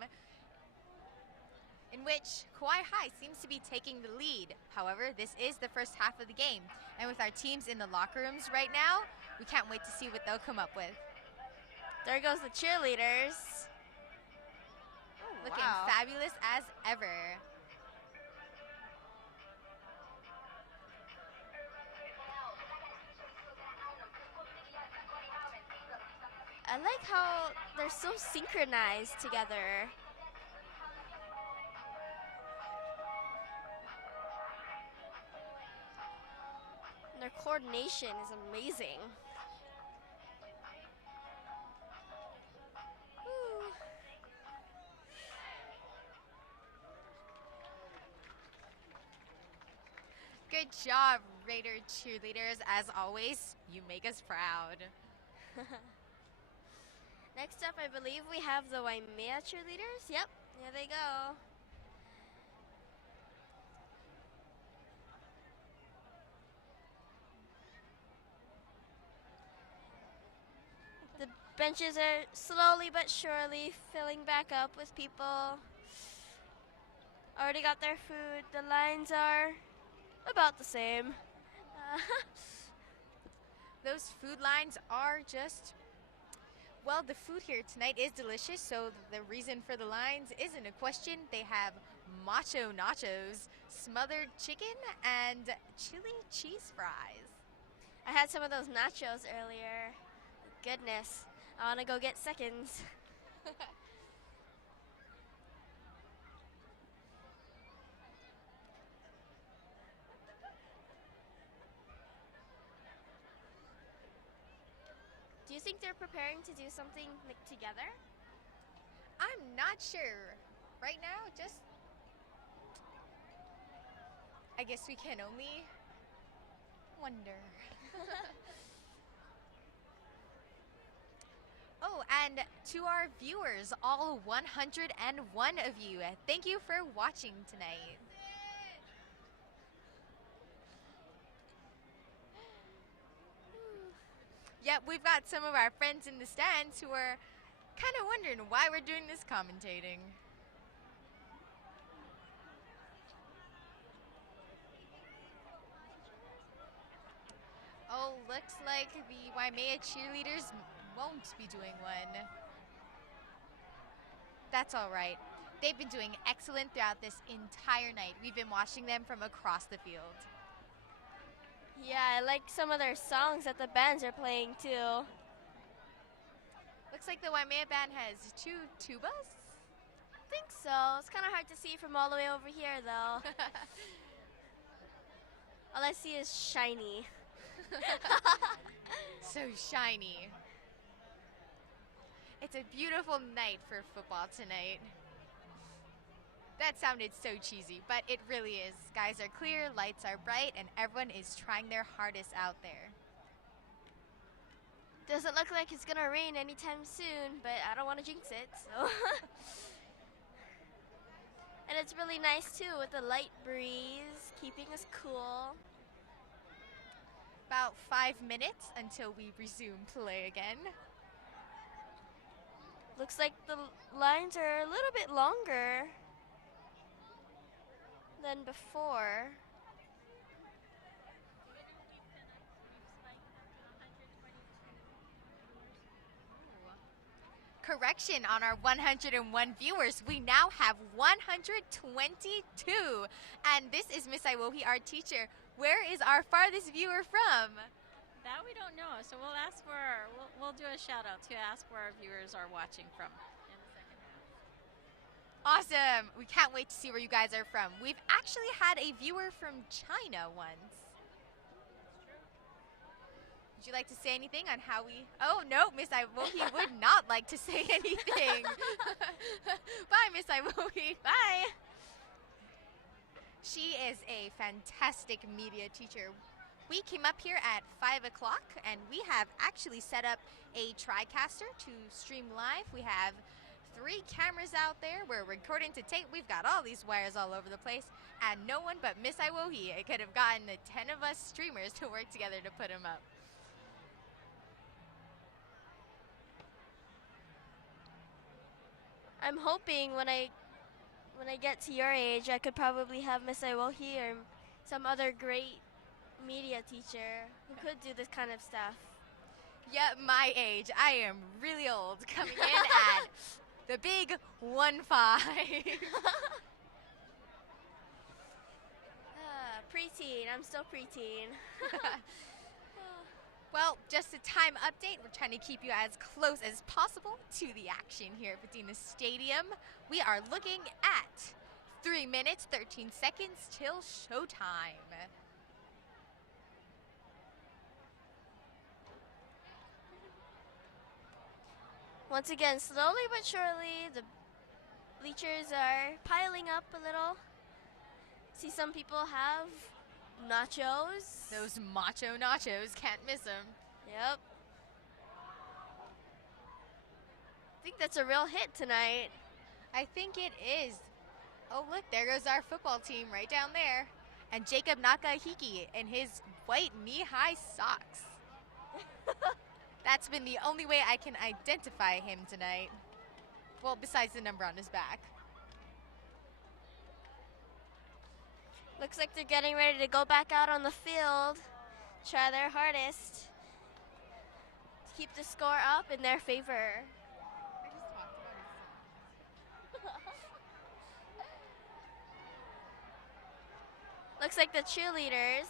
in which Kauai High seems to be taking the lead. However, this is the first half of the game, and with our teams in the locker rooms right now, we can't wait to see what they'll come up with. There goes the cheerleaders. Looking fabulous as ever. I like how they're so synchronized together. And their coordination is amazing. Woo. Good job, Raider cheerleaders. As always, you make us proud. Next up, I believe we have the Waimea cheerleaders. Yep, here they go. The benches are slowly but surely filling back up with people. Already got their food. The lines are about the same. Those food lines are just, well, the food here tonight is delicious, so the reason for the lines isn't a question. They have macho nachos, smothered chicken, and chili cheese fries. I had some of those nachos earlier. Goodness, I want to go get seconds. Do you think they're preparing to do something like together? I'm not sure. Right now, just, I guess we can only wonder. Oh, and to our viewers, all 101 of you, thank you for watching tonight. Yep, we've got some of our friends in the stands who are kind of wondering why we're doing this commentating. Oh, looks like the Waimea cheerleaders won't be doing one. That's all right. They've been doing excellent throughout this entire night. We've been watching them from across the field. Yeah, I like some of their songs that the bands are playing too. Looks like the Waimea band has 2 tubas. I think so. It's kind of hard to see from all the way over here though. All I see is shiny. So shiny. It's a beautiful night for football tonight. That sounded so cheesy, but it really is. Skies are clear, lights are bright, and everyone is trying their hardest out there. Doesn't look like it's gonna rain anytime soon, but I don't want to jinx it, so. And it's really nice too with the light breeze, keeping us cool. About 5 minutes until we resume play again. Looks like the lines are a little bit longer than before. Correction on our 101 viewers. We now have 122. And this is Miss Iwohi, our teacher. Where is our farthest viewer from? That we don't know, so we'll ask for, we'll do a shout out to ask where our viewers are watching from in the second half. Awesome. We can't wait to see where you guys are from. We've actually had a viewer from China once. would you like to say anything on how we... Oh, no, Miss Iwohi would not like to say anything. Bye, Miss Iwohi. Bye. She is a fantastic media teacher. We came up here at 5 o'clock, and we have actually set up a TriCaster to stream live. We have 3 cameras out there. We're recording to tape. We've got all these wires all over the place, and no one but Miss Iwohi could have gotten the 10 of us streamers to work together to put them up. I'm hoping when I get to your age, I could probably have Miss Iwohi or some other great media teacher who could do this kind of stuff. Yeah, my age. I am really old, coming in at the big 1'5". Preteen. I'm still preteen. Well, just a time update. We're trying to keep you as close as possible to the action here at Medina Stadium. We are looking at 3 minutes, 13 seconds till showtime. Once again, slowly but surely, the bleachers are piling up a little. See, some people have nachos. Those macho nachos, can't miss them. Yep. I think that's a real hit tonight. I think it is. Oh, look, there goes our football team right down there. And Jacob Nakahiki in his white knee-high socks. That's been the only way I can identify him tonight. Well, besides the number on his back. Looks like they're getting ready to go back out on the field, try their hardest to keep the score up in their favor. Looks like the cheerleaders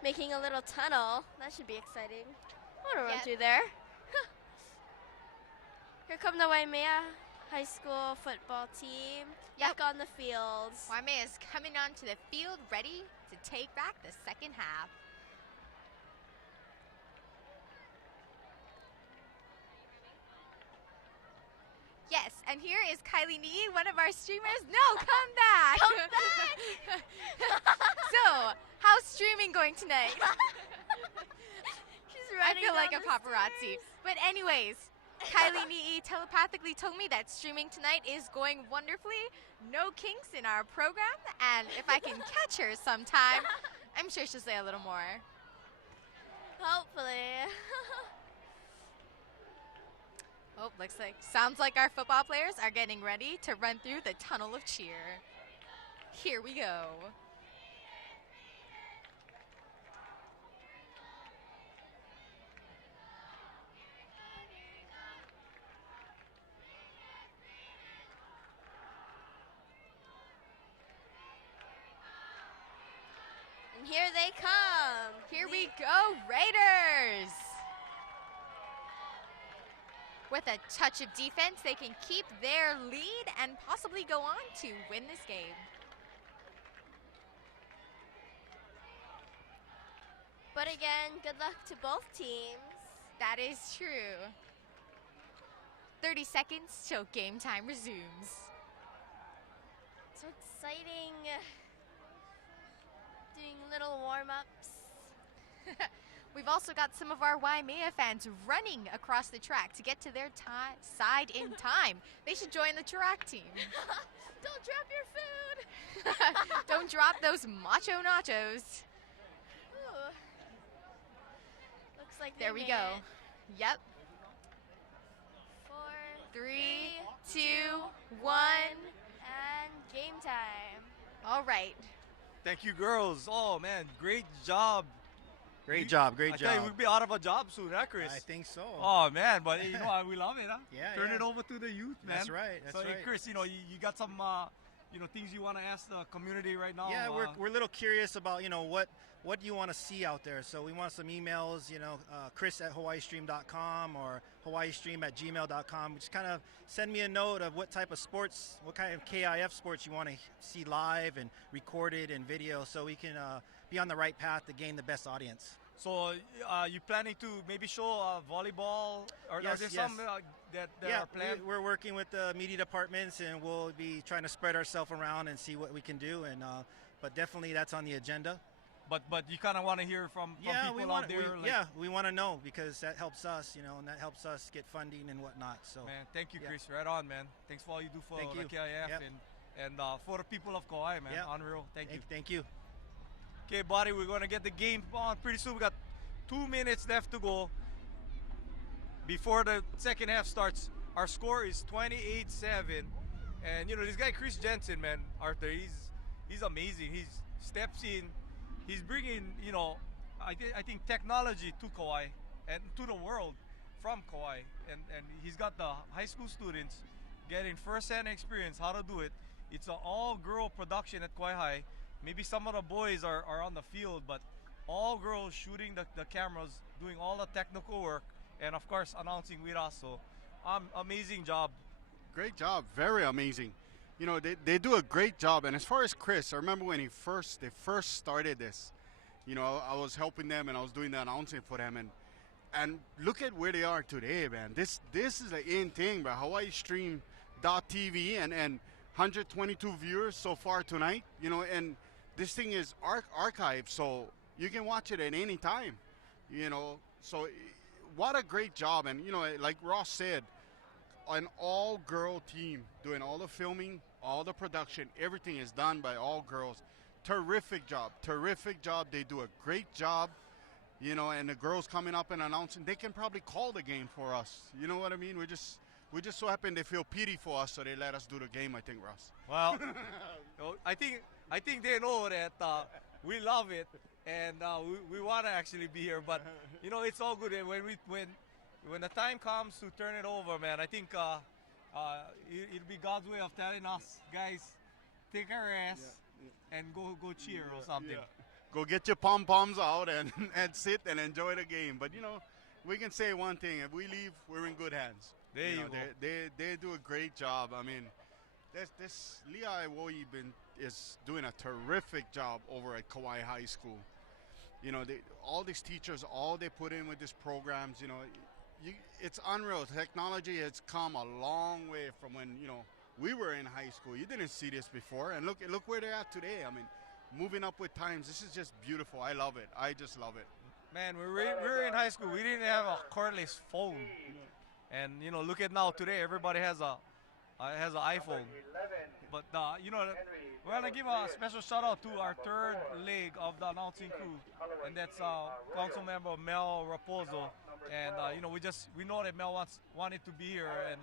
making a little tunnel. That should be exciting. I want to run through there. Here come the Waimea High School football team back on the fields. Waimea is coming onto the field ready to take back the second half. Yes, and here is Kylie Nee, one of our streamers. No, come back! Come back! So, how's streaming going tonight? She's running I feel like down a the paparazzi. stairs. But anyways, Kylie Nee telepathically told me that streaming tonight is going wonderfully. No kinks in our program, and if I can catch her sometime, I'm sure she'll say a little more. Hopefully. Oh, sounds like our football players are getting ready to run through the tunnel of cheer. Here we go. And here they come. Here we go, Raiders! With a touch of defense, they can keep their lead and possibly go on to win this game. But again, good luck to both teams. That is true. 30 seconds till game time resumes. So exciting. Doing little warm-ups. We've also got some of our Waimea fans running across the track to get to their side in time. They should join the track team. Don't drop your food. Don't drop those macho nachos. Ooh. Looks like There we made go. it. Yep. 4, 3, 2, 1. and game time. All right. Thank you, girls. Oh, man, great job. Great job, great I tell you, job. we'll be out of a job soon, huh, Chris? I think so. Oh, man, but you know, we love it, huh? Yeah, Turn yeah. it over to the youth, man. That's right, that's so, hey, right. Chris, you know, you got some, things you want to ask the community right now? Yeah, we're a little curious about, what you want to see out there. So we want some emails, Chris at HAWAIISTREAM.com or HAWAIISTREAM@gmail.com. Just kind of send me a note of what type of sports, what kind of KIF sports you want to see live and recorded and video so we can be on the right path to gain the best audience. So you planning to maybe show volleyball, or are Yes, there yes. some that Yeah, are planned? we're working with the media departments, and we'll be trying to spread ourselves around and see what we can do. And but definitely that's on the agenda. But you kind of want to hear from people out there. We want to know, because that helps us, and that helps us get funding and whatnot. So Man, thank you, Chris. Right on, man. Thanks for all you do for Thank the you. KIF Yep. and for the people of Kauai, man. Yep. Unreal. Thank you. Thank you. Okay, buddy, we're going to get the game on pretty soon. We got 2 minutes left to go before the second half starts. Our score is 28-7. And, this guy, Chris Jensen, man, Arthur, he's amazing. He steps in. He's bringing, I think technology to Kauai and to the world from Kauai. And he's got the high school students getting first-hand experience how to do it. It's an all-girl production at Kauai High. Maybe some of the boys are on the field, but all girls shooting the cameras, doing all the technical work, and of course announcing with us. So, amazing job. Great job, very amazing. They do a great job. And as far as Chris, I remember when they first started this. I was helping them and I was doing the announcing for them, and look at where they are today, man. This is the in thing, but HAWAIISTREAM.tv and 122 viewers so far tonight. And this thing is archived, so you can watch it at any time. So what a great job. And like Ross said, an all-girl team doing all the filming, all the production, everything is done by all girls. Terrific job. They do a great job. And the girls coming up and announcing, they can probably call the game for us. You know what I mean? We just so happen they feel pity for us, so they let us do the game, I think, Ross. Well, I think they know that we love it, and we want to actually be here. But it's all good. And when the time comes to turn it over, man, I think it'll be God's way of telling us, guys, take our ass and go cheer or something. Yeah. Go get your pom-poms out and sit and enjoy the game. But we can say one thing: if we leave, we're in good hands. There you go. They do a great job. I mean, this Lehigh Woi is doing a terrific job over at Kauai High School. All these teachers, all they put in with these programs, it's unreal. Technology has come a long way from when we were in high school. You didn't see this before, and look where they're at today. I mean, moving up with times. This is just beautiful. I love it. I just love it. Man, we were in high school. We didn't have a cordless phone. And look at now today. Everybody has an iPhone. But we're gonna give a special shout out to our third leg of the announcing crew, and that's Council Member Mel Raposo. And we know that Mel wanted to be here, and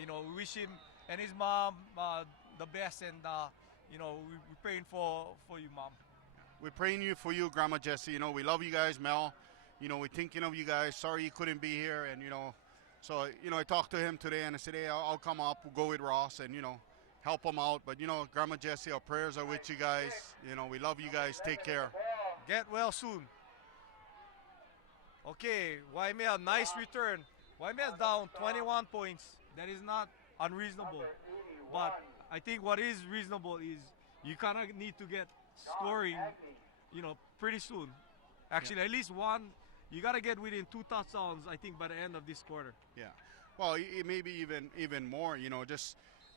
we wish him and his mom the best. And we're praying for you, Mom. We're praying for you, Grandma Jessie. We love you guys, Mel. We're thinking of you guys. Sorry you couldn't be here, and so I talked to him today, and I said, hey, I'll come up. We'll go with Ross, and help him out. But Grandma Jessie, our prayers are with you guys. We love you guys. Take care. Get well soon. Okay, Waimea, nice return. Waimea's down 21 points. That is not unreasonable. But I think what is reasonable is you kind of need to get scoring, pretty soon. Actually, at least one. You got to get within 2 touchdowns, I think, by the end of this quarter. Yeah. Well, it may be even more,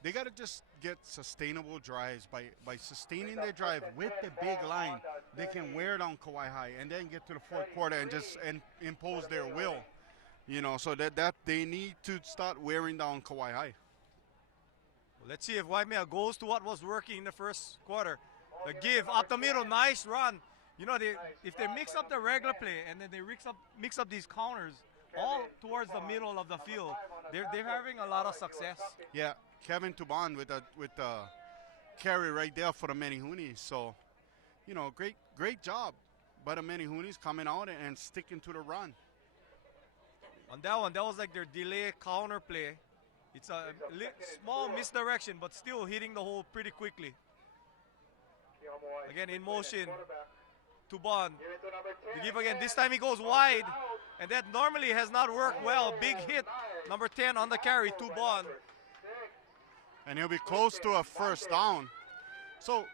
they got to just get sustainable drives. By sustaining their drive with the big line, they can wear down Kauai High and then get to the fourth quarter and impose their will. So that they need to start wearing down Kauai High. Well, let's see if Waimea goes to what was working in the first quarter. The give up the middle, nice run. If they mix up the regular play and then they mix up these counters all towards the middle of the field, they're having a lot of success. Yeah, Kevin Tuban with the carry right there for the Manihunis. So, great job by the Manihunis coming out and sticking to the run. On that one, that was like their delay counter play. It's a small misdirection, but still hitting the hole pretty quickly. Again, in motion. Tuban. The give again. This time he goes wide, and that normally has not worked well. Big hit, number 10 on the carry, Tuban. And he'll be close to a first down. So,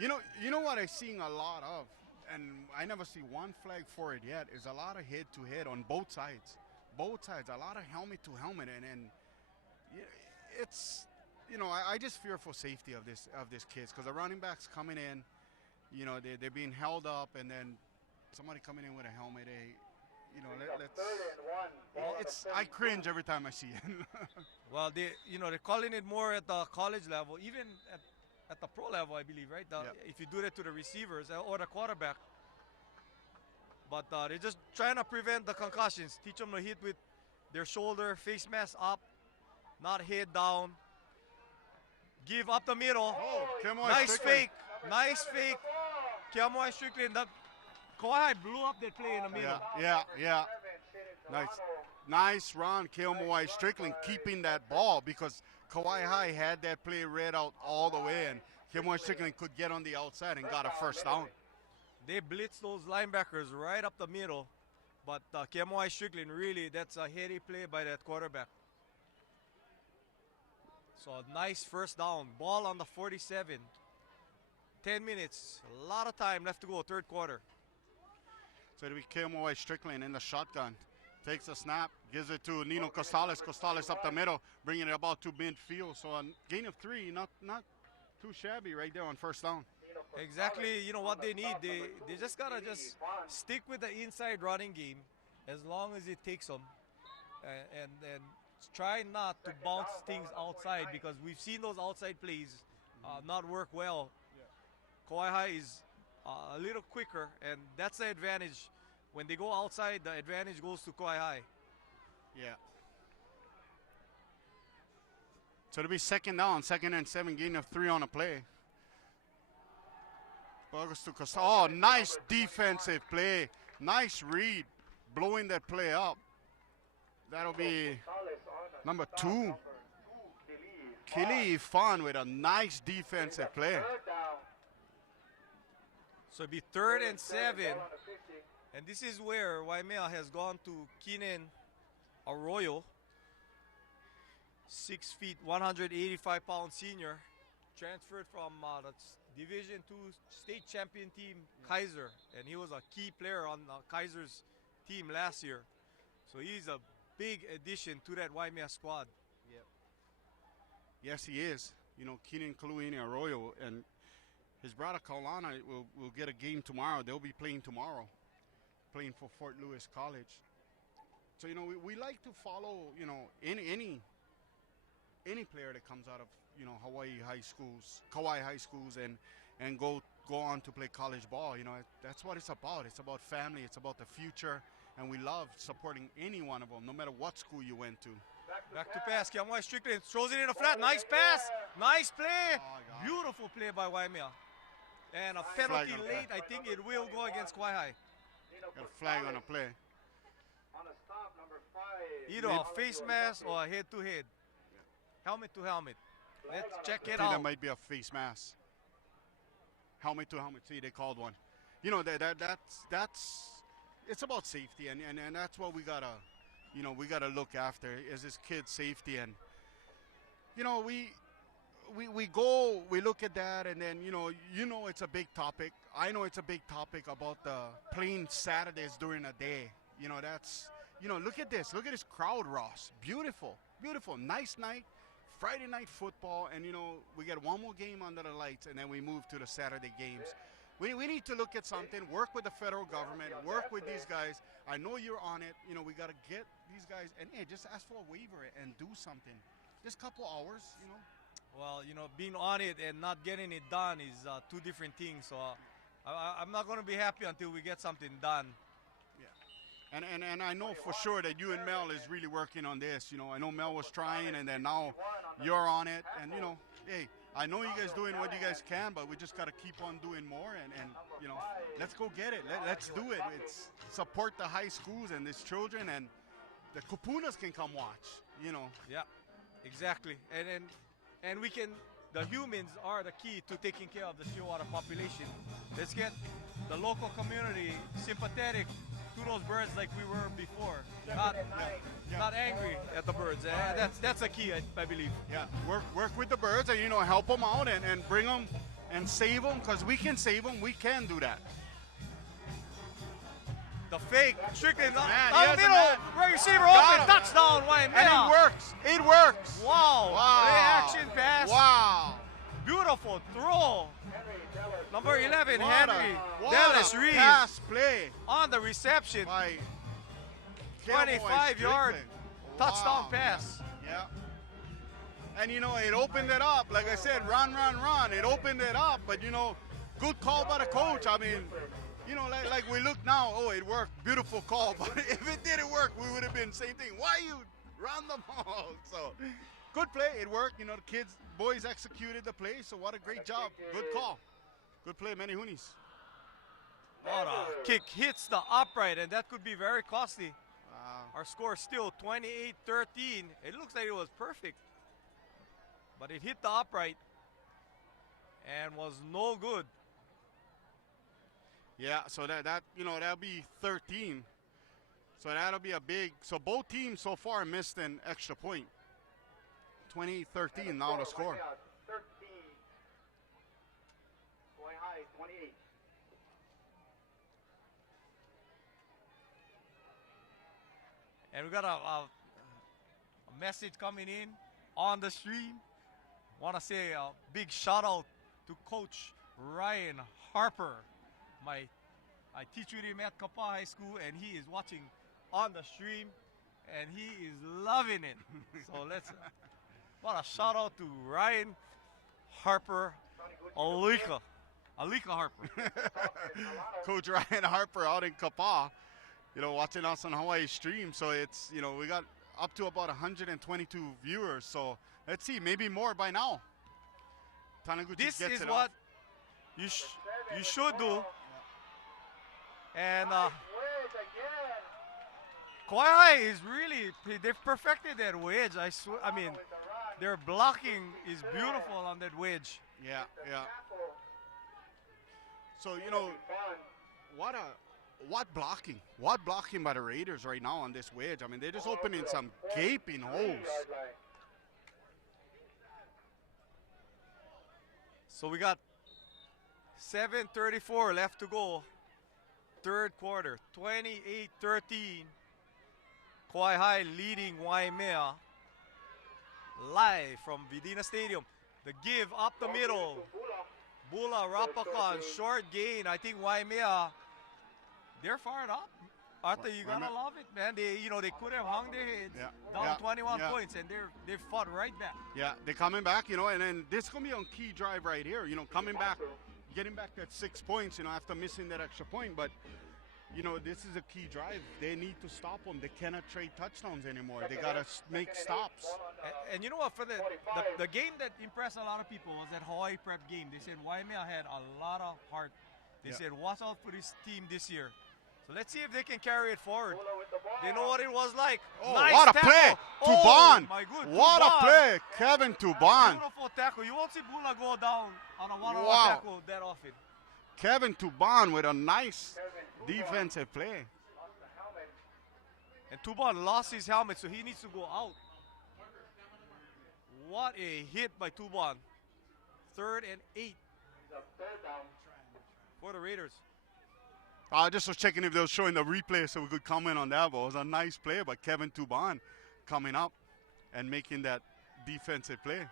you know what I'm seeing a lot of I never see one flag for it yet. Is a lot of head-to-head on both sides. Both sides, a lot of helmet-to-helmet, and it's, I just fear for safety of this kids, because the running backs coming in, they're being held up, and then somebody coming in with a helmet. I cringe every time I see it. Well, they're calling it more at the college level, even at the pro level, I believe, right? If you do that to the receivers or the quarterback. But they're just trying to prevent the concussions. Teach them to hit with their shoulder, face mask up, not head down. Give up the middle. Nice fake. Nice fake. KIF Strickland. Kauai blew up that play in the middle. Yeah. Nice run, KIF Strickland keeping that ball, because Kauai High had that play read out all the way, and KIF Strickland could get on the outside and got a first down. They blitzed those linebackers right up the middle, but KIF Strickland, really, that's a heady play by that quarterback. So a nice first down. Ball on the 47. 10 minutes. A lot of time left to go, third quarter. So it'll be KIF Strickland in the shotgun. Takes a snap, gives it to Nino Costales. Costales up the middle, bringing it about to midfield. So a gain of 3, not too shabby right there on first down. Exactly, what they need. They just gotta stick with the inside running game as long as it takes them, and try not to bounce things outside, because we've seen those outside plays not work well. Kauai High is a little quicker, and that's the advantage. When they go outside, the advantage goes to Kauai High. Yeah. So it'll be second down, 2nd and 7, gain of 3 on a play. Oh, nice defensive play. Nice read, blowing that play up. That'll be number 2. KIF Fun with a nice defensive play. So it'll be 3rd and 7. And this is where Waimea has gone to Keenan Arroyo, 6 feet, 185-pound senior, transferred from the Division II state champion team, Kaiser, and he was a key player on Kaiser's team last year. So he's a big addition to that Waimea squad. Yep. Yes, he is. Keenan Kaluini Arroyo and his brother Kaulana will get a game tomorrow. They'll be playing tomorrow, playing for Fort Lewis College. So we like to follow any player that comes out of Hawaii high schools, Kauai high schools, and go on to play college ball. That's what it's about. It's about family. It's about the future, and we love supporting any one of them, no matter what school you went to. Back to pass. KIF Strickland throws it in the flat. Nice pass. Nice play. Beautiful play by Waimea. And a penalty late. I think it will go against Kauai High. Got a flag on a play. Either a face mask or a head-to-head. Helmet to helmet. Let's check it out. I think that might be a face mask. Helmet to helmet. See, they called one. That's it's about safety, and that's what we gotta look after, is this kid's safety. And we look at that, and then it's a big topic. I know it's a big topic about the playing Saturdays during the day. Look at this crowd, Ross. Beautiful, nice night. Friday night football, and we get one more game under the lights, and then we move to the Saturday games. We need to look at something, work with the federal government, work with these guys. I know you're on it. We got to get these guys, and just ask for a waiver and do something. Just a couple hours, Well, being on it and not getting it done is 2 different things. So I'm not going to be happy until we get something done. And I know for sure that you and Mel is really working on this. I know Mel was trying, and then now you're on it. And, hey, I know you guys doing what you guys can, but we just got to keep on doing more. And let's go get it. Let's do it. It's support the high schools and these children, and the kupunas can come watch, Yeah, exactly. And we can, the humans are the key to taking care of the Shearwater population. Let's get the local community sympathetic to those birds like we were before, not angry at the birds. That's a key, I believe. Yeah, work with the birds, and help them out and bring them and save them, because we can save them. We can do that. The fake. Strickland down Man, the he has a middle. man. Right receiver Got open. him. Touchdown, Waimea. And it works. It works. Wow. Wow. Play action pass. Wow. Beautiful throw. Number 11, Henry. What Dallas a Reeves pass play on the reception. by 25-yard touchdown Wow. pass. Yeah. And you know, it opened it up. Like I said, run. It opened it up. But you know, good call by the coach. I mean, you know, like we look now, oh, it worked. Beautiful call. But if it didn't work, we would have been same thing. Why you run the ball? So good play. It worked. You know, the boys executed the play. So what a great job. Good call. Good play, Manny Hoonies. Oh, the kick hits the upright, and that could be very costly. Wow. Our score is still 28-13. It looks like it was perfect, but it hit the upright and was no good. Yeah, so that you know, that'll be 13. So that'll be a big. So both teams so far missed an extra point. 28-13 now the score. 13. Kauai High, 28. And we got a message coming in on the stream. Want to say a big shout out to Coach Ryan Harper. I teach with him at Kapaa High School, and he is watching on the stream, and he is loving it. So let's want a shout out to Ryan Harper, Alika Harper. Coach Ryan Harper out in Kapaa, you know, watching us on HAWAIISTREAM. So it's, you know, we got up to about 122 viewers. So let's see, maybe more by now. Taniguchi This gets is it what off. you should do. And Kauai is really, they've perfected that wedge. I swear, I mean, their blocking is beautiful on that wedge. Yeah. So, you know, what blocking by the Raiders right now on this wedge. I mean, they're just opening some gaping holes. So we got 7:34 left to go. Third quarter, 28-13. Kauai High leading Waimea. Live from Vidina Stadium. The give up the middle. Bula Rapakan, short gain. I think Waimea, they're fired up. Arthur, you gotta love it, man. They could have hung their heads down 21 points, and they fought right back. Yeah, they're coming back, you know, and then this is gonna be on key drive right here. You know, coming back, getting back that 6 points, you know, after missing that extra point. But you know, this is a key drive. They need to stop them. They cannot trade touchdowns anymore. They gotta make stops. And you know what? For the game that impressed a lot of people was that Hawaii prep game. They said Waimea had a lot of heart. They said, watch out for this team this year. So let's see if they can carry it forward. They know what it was like. Oh, nice what a tackle. play! Oh, Tuban! my good. What Tuban. a play! Kevin Tuban. Beautiful tackle. You won't see Bula go down on a one-on-one Wow. tackle that often. Kevin Tuban with a nice defensive play. And Tuban lost his helmet, so he needs to go out. What a hit by Tuban. 3rd and 8 for the Raiders. I just was checking if they were showing the replay so we could comment on that, but it was a nice play by Kevin Tuban coming up and making that defensive play.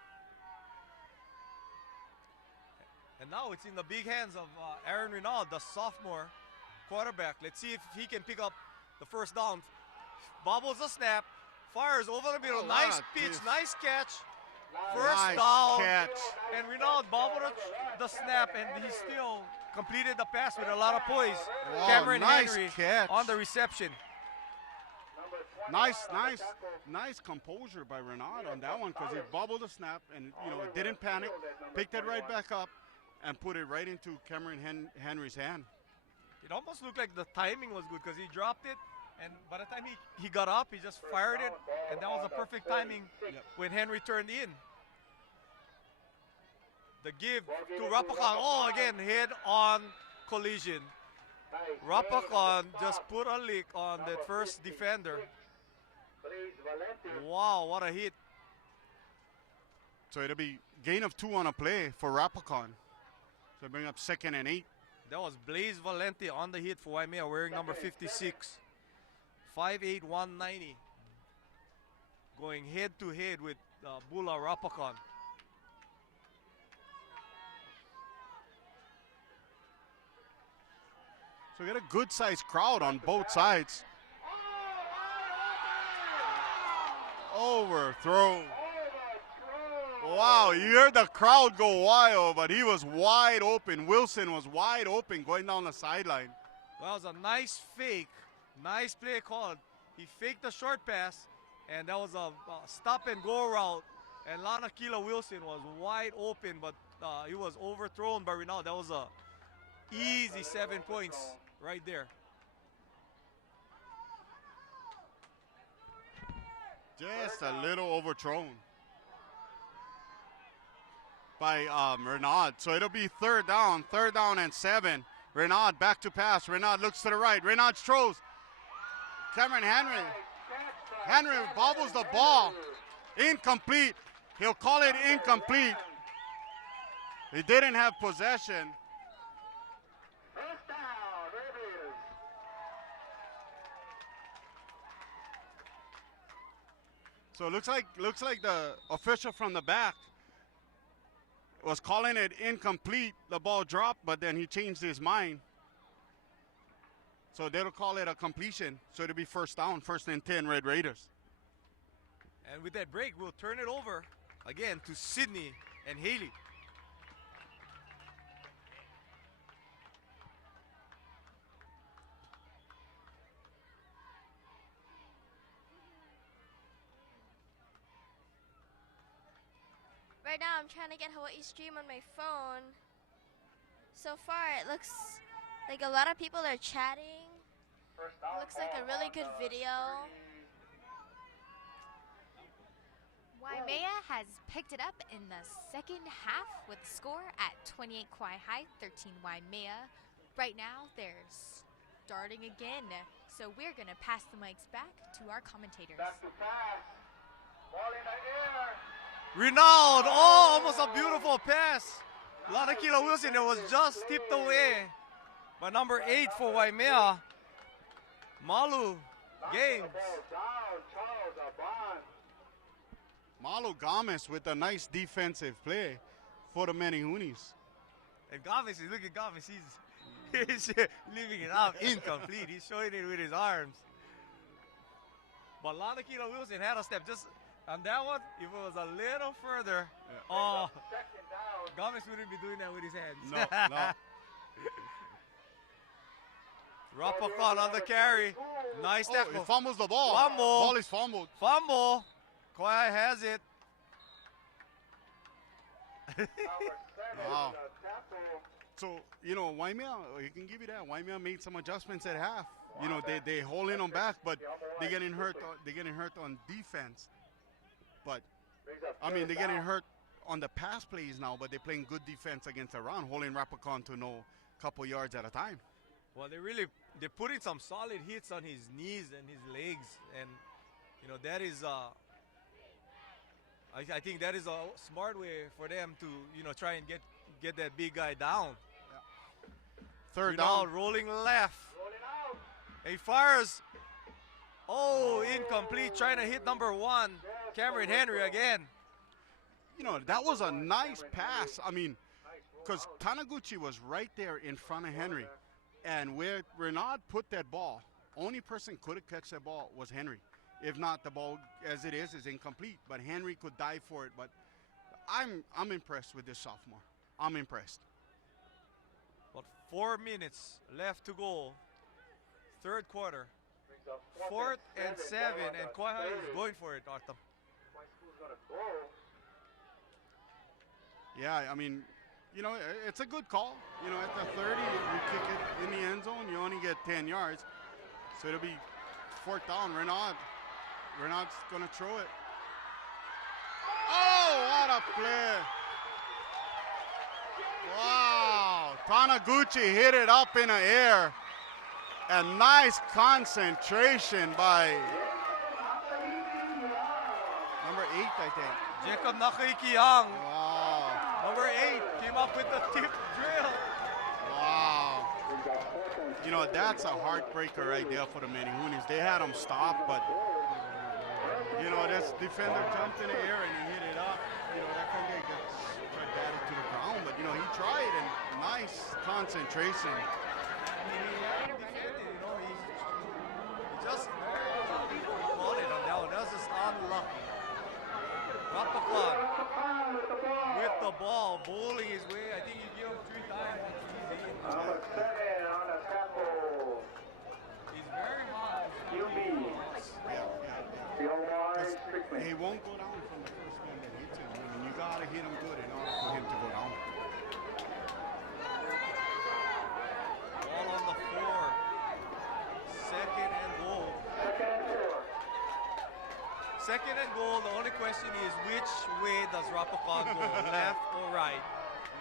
And now it's in the big hands of Aaron Renaud, the sophomore quarterback. Let's see if he can pick up the first down. Bobbles the snap, fires over the middle. Oh, nice what a pitch, dish. nice catch. First Nice down. catch. And Renaud bobbled the snap, and he still completed the pass with a lot of poise. Wow, Cameron nice Henry catch. on the reception. Nice composure by Renaud on that one because he bobbled the snap and, you know, didn't panic, picked it right back up and put it right into Cameron Henry's hand. It almost looked like the timing was good because he dropped it, and by the time he got up, he just fired it, and that was a perfect timing when Henry turned in. The give to Rapakan. Oh, again, head-on collision. Rapakan just put a lick on that first defender. Wow, what a hit. So it'll be gain of 2 on a play for Rapakan. So bring up 2nd and 8. That was Blaze Valente on the hit for Waimea, wearing number 56. 5'8", 190. Going head to head with Bula Rapakon. So we got a good-sized crowd on both sides. Overthrow. Wow, you heard the crowd go wild, but he was wide open. Wilson was wide open going down the sideline. That was a nice fake. Nice play called. He faked the short pass, and that was a stop-and-go route. And Lanakila Wilson was wide open, but he was overthrown by Rinaldo. That was a easy 7 points right there. Just a little overthrown by Renaud. So it'll be third down and 7. Renaud back to pass. Renaud looks to the right. Renaud throws. Cameron Henry. Henry bobbles the ball. Incomplete. He'll call it incomplete. He didn't have possession. So it looks like the official from the back was calling it incomplete. The ball dropped, but then he changed his mind. So they'll call it a completion. So it'll be first down, 1st and 10, Red Raiders. And with that break, we'll turn it over again to Sydney and Haley. Right now I'm trying to get HAWAIISTREAM on my phone. So far it looks like a lot of people are chatting. It looks like a really good video. Waimea has picked it up in the second half with the score at 28 Kauai High, 13 Waimea. Right now they're starting again. So we're going to pass the mics back to our commentators. Back to pass. Ball in the air. Rinaldo, oh, almost a beautiful pass. Lanakila Wilson, it was just tipped away by number 8 for Waimea. Malu Games. Malo Gomez with a nice defensive play for the Manihunis. And Gomez, look at Gomez, he's leaving it out incomplete. He's showing it with his arms. But Lanakila Wilson had a step just on that one. If it was a little further, oh, Gomez wouldn't be doing that with his hands. No, no. Rapakon on the carry. Nice tackle. He fumbles the ball. Fumble. Ball is fumbled. Fumble. Kauai has it. Wow. So, you know, Waimea, you can give you that. Waimea made some adjustments at half. You know, they holding them back, but they're getting hurt. They're getting hurt on defense. But I mean, they're getting hurt on the pass plays now. But they're playing good defense against the run, holding Rapakon to no couple yards at a time. Well, they're putting some solid hits on his knees and his legs, and you know that is. I think that is a smart way for them to, you know, try and get that big guy down. Yeah. Third Rinaldo down. rolling left. He fires. Oh, incomplete. Trying to hit number 1, Cameron Henry again. You know, that was a nice pass. I mean, because Taniguchi was right there in front of Henry. And where Renaud put that ball, only person could have catch that ball was Henry. If not, the ball, as it is incomplete. But Henry could dive for it. But I'm impressed with this sophomore. I'm impressed. But 4 minutes left to go. Third quarter. 4th and 7, and Kauai High is going for it, Arthur. Yeah, I mean, you know, it's a good call. You know, at the 30, you kick it in the end zone, you only get 10 yards. So it'll be 4th down. Renaud's going to throw it. Oh, what a play. Wow. Taniguchi hit it up in the air. A nice concentration by number 8, I think. Jacob Nakaikiang. Wow. Number 8 came up with the tip drill. Wow. You know, that's a heartbreaker right there for the Manihunis. They had him stopped, but, you know, this defender jumped in the air and he hit it up. You know, that guy gets batted to the ground, but, you know, he tried and nice concentration. Just call it on that one. That was just unlucky. Rapakon with the ball, bowling his way. I think you give him 3 times. Number 7 on the tackle. He's very hot. He won't go down from the first one that hits him. I mean, you got to hit him good in order for him to go down. Ball on the 4. Second and goal. Second and goal. The only question is which way does Rapakon go, left or right?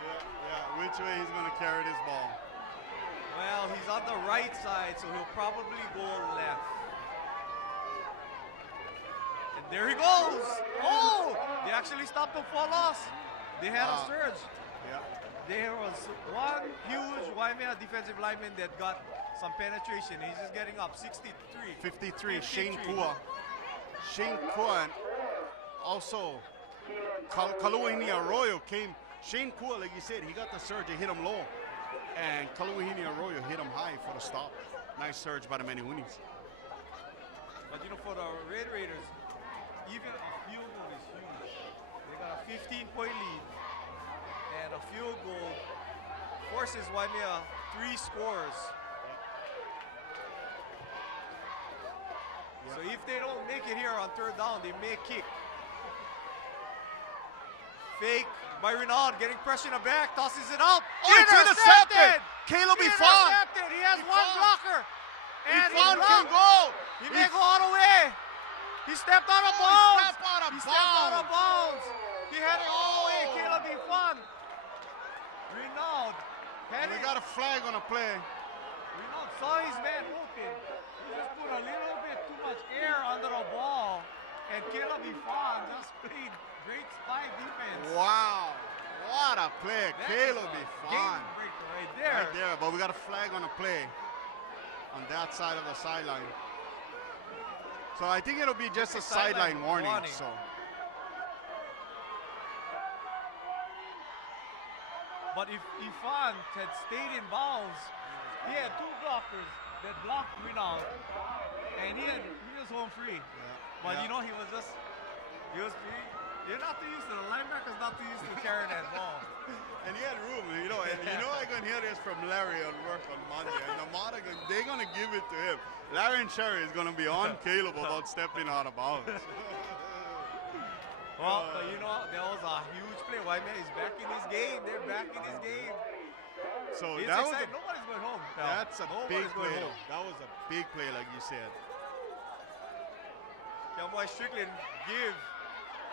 Yeah. Which way he's going to carry this ball? Well, he's on the right side, so he'll probably go left. And there he goes. Oh! They actually stopped him for a loss. They had a surge. Yeah. There was one huge Waimea defensive lineman that got some penetration. He's just getting up. 63. 53. Shane Kua. Shane Kua and also Kaluahini Arroyo came. Shane Kua, like you said, he got the surge. He hit him low. And Kaluahini Arroyo hit him high for the stop. Nice surge by the Manihunis. But you know, for the Red Raiders, even a field goal is huge. They got a 15-point lead. And a field goal forces Waimea 3 scores. So if they don't make it here on 3rd down, they may kick. Fake by Renaud, getting pressure in the back, tosses it out. Oh, it's intercepted! Caleb Ifan! He has one blocker. And Ifan can go! He may go all the way. He stepped out of bounds. He stepped out of bounds. He had it all the way. Caleb Ifan. Renaud. We got a flag on a play. Renaud saw his man open. He just put a little bit too much air under the ball. And Caleb Ifan just played great spy defense. Wow. What a play. Caleb Ifan. Game breaker right there. Right there, but we got a flag on a play on that side of the sideline. So I think it'll be just a sideline warning. So. But if Ifan had stayed in bounds, he had 2 blockers that blocked Renaud, and he was home free. But you know, you're not too used to the linebacker's not too used to carrying that ball. And he had room, you know, and you know I can hear this from Larry on work on Monday, and Namada, they're gonna give it to him. Larry and Sherry is gonna be on Caleb about stepping out of bounds. Well, you know, that was a huge play. Waimea is back in this game. They're back in this game. So it's that was nobody's going home. That's a big play. Home. That was a big play, like you said. Youngboy Strickland give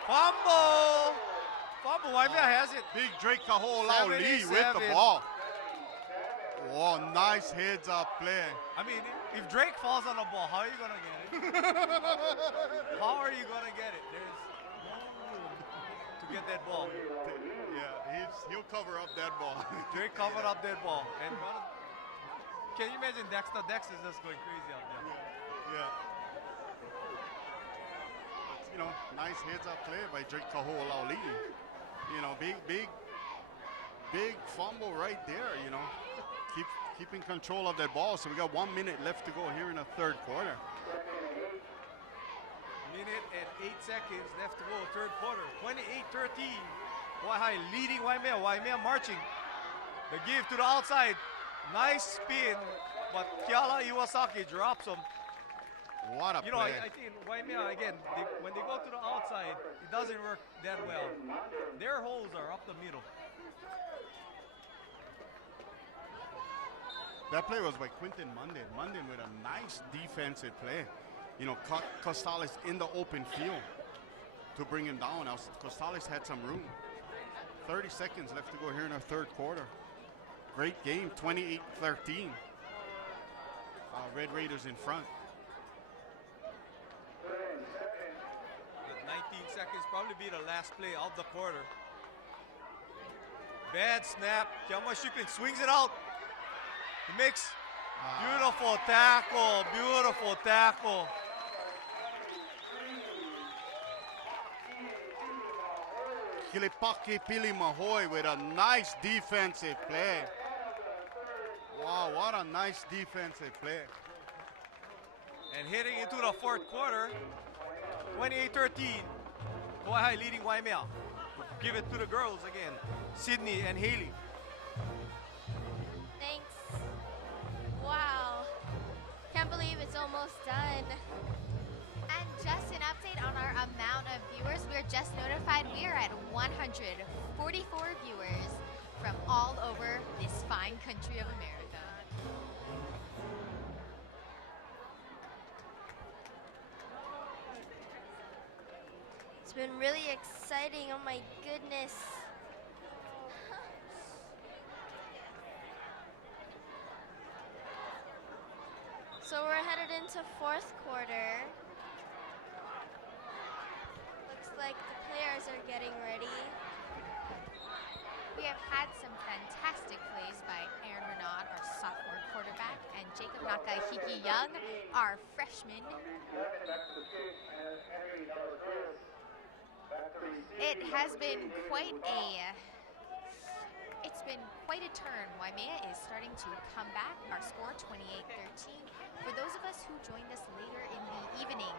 fumble. Waimea has it. Big Drake Kaho'olau lead with the ball. Oh, nice heads up play. I mean, if Drake falls on the ball, how are you gonna get it? How are you gonna get it? There's no room to get that ball. Yeah, he'll cover up that ball. Drake covered up that ball. And can you imagine Dexter? Dexter's just going crazy out there. Yeah. You know, nice heads up play by Drake Kaho'olau. You know, big fumble right there, you know. Keeping control of that ball. So we got 1 minute left to go here in the 3rd quarter. Minute and 8 seconds left to go, 3rd quarter. 28-13. Kauai leading Waimea. Waimea marching. The give to the outside. Nice spin, but Kiala Iwasaki drops him. What a play. You know, I think Waimea, again, when they go to the outside, it doesn't work that well. Their holes are up the middle. That play was by Quinton Munden. Munden with a nice defensive play. You know, Costales in the open field to bring him down. Now, Costales had some room. 30 seconds left to go here in our 3rd quarter. Great game, 28-13. Red Raiders in front. 19 seconds, probably be the last play of the quarter. Bad snap. Kiamoi Strickland swings it out. He makes Beautiful tackle, beautiful tackle. Kilipaki Pili Mahoy with a nice defensive play. Wow, what a nice defensive play. And heading into the fourth quarter, 28-13, Kauai High leading Waimea. Give it to the girls again, Sydney and Haley. Thanks. Wow. Can't believe it's almost done. And just an update on our amount of viewers. We're just notified we are at 144 viewers from all over this fine country of America. It's been really exciting. Oh my goodness. So we're headed into fourth quarter. Looks like the players are getting ready. We have had some fantastic plays by Aaron Renaud, our sophomore quarterback, and Jacob Nakahiki Young, our freshman. It has been quite a turn. Waimea is starting to come back. Our score 28-13. For those of us who joined us later in the evening,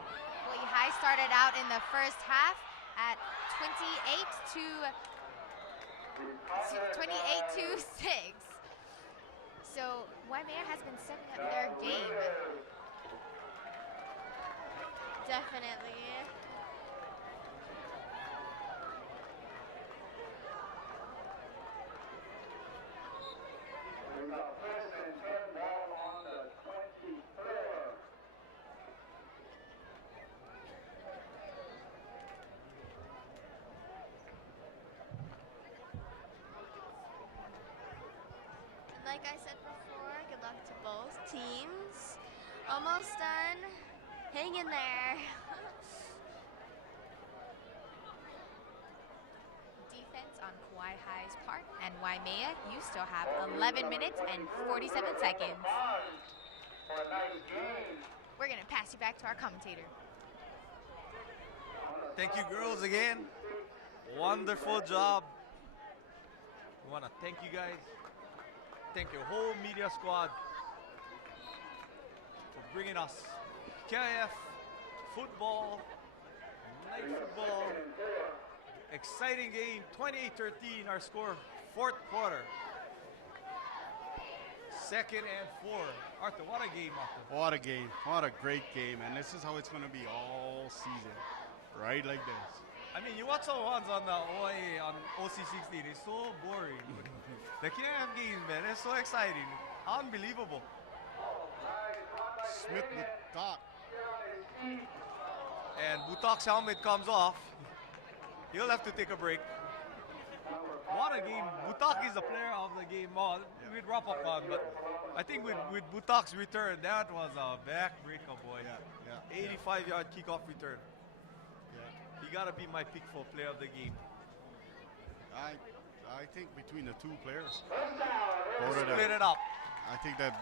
Hawaii High started out in the first half at 28-6. So Waimea has been stepping up their game. Definitely. Like I said before, good luck to both teams. Almost done. Hang in there. Defense on Kauai High's part, and Waimea, you still have 11 minutes and 47 seconds. We're gonna pass you back to our commentator. Thank you, girls, again. Wonderful job. We want to thank you guys. Thank your whole media squad for bringing us KIF football, night football. Exciting game, 28-13, our score, fourth quarter. Second and 4. Arthur, what a game, Arthur. What a game. What a great game. And this is how it's going to be all season. Right like this. I mean, you watch some ones on the OIA, on OC16, it's so boring. The KIF games, man, it's so exciting. Unbelievable. Smith with Doc. And Butak's helmet comes off. He'll have to take a break. What a game. Butak is the player of the game. Oh, with Rapapon, but I think with Butak's return, that was a backbreaker, boy. Yeah. 85-yard kickoff return. He got to be my pick for player of the game. I think between the two players. Split it up. I think that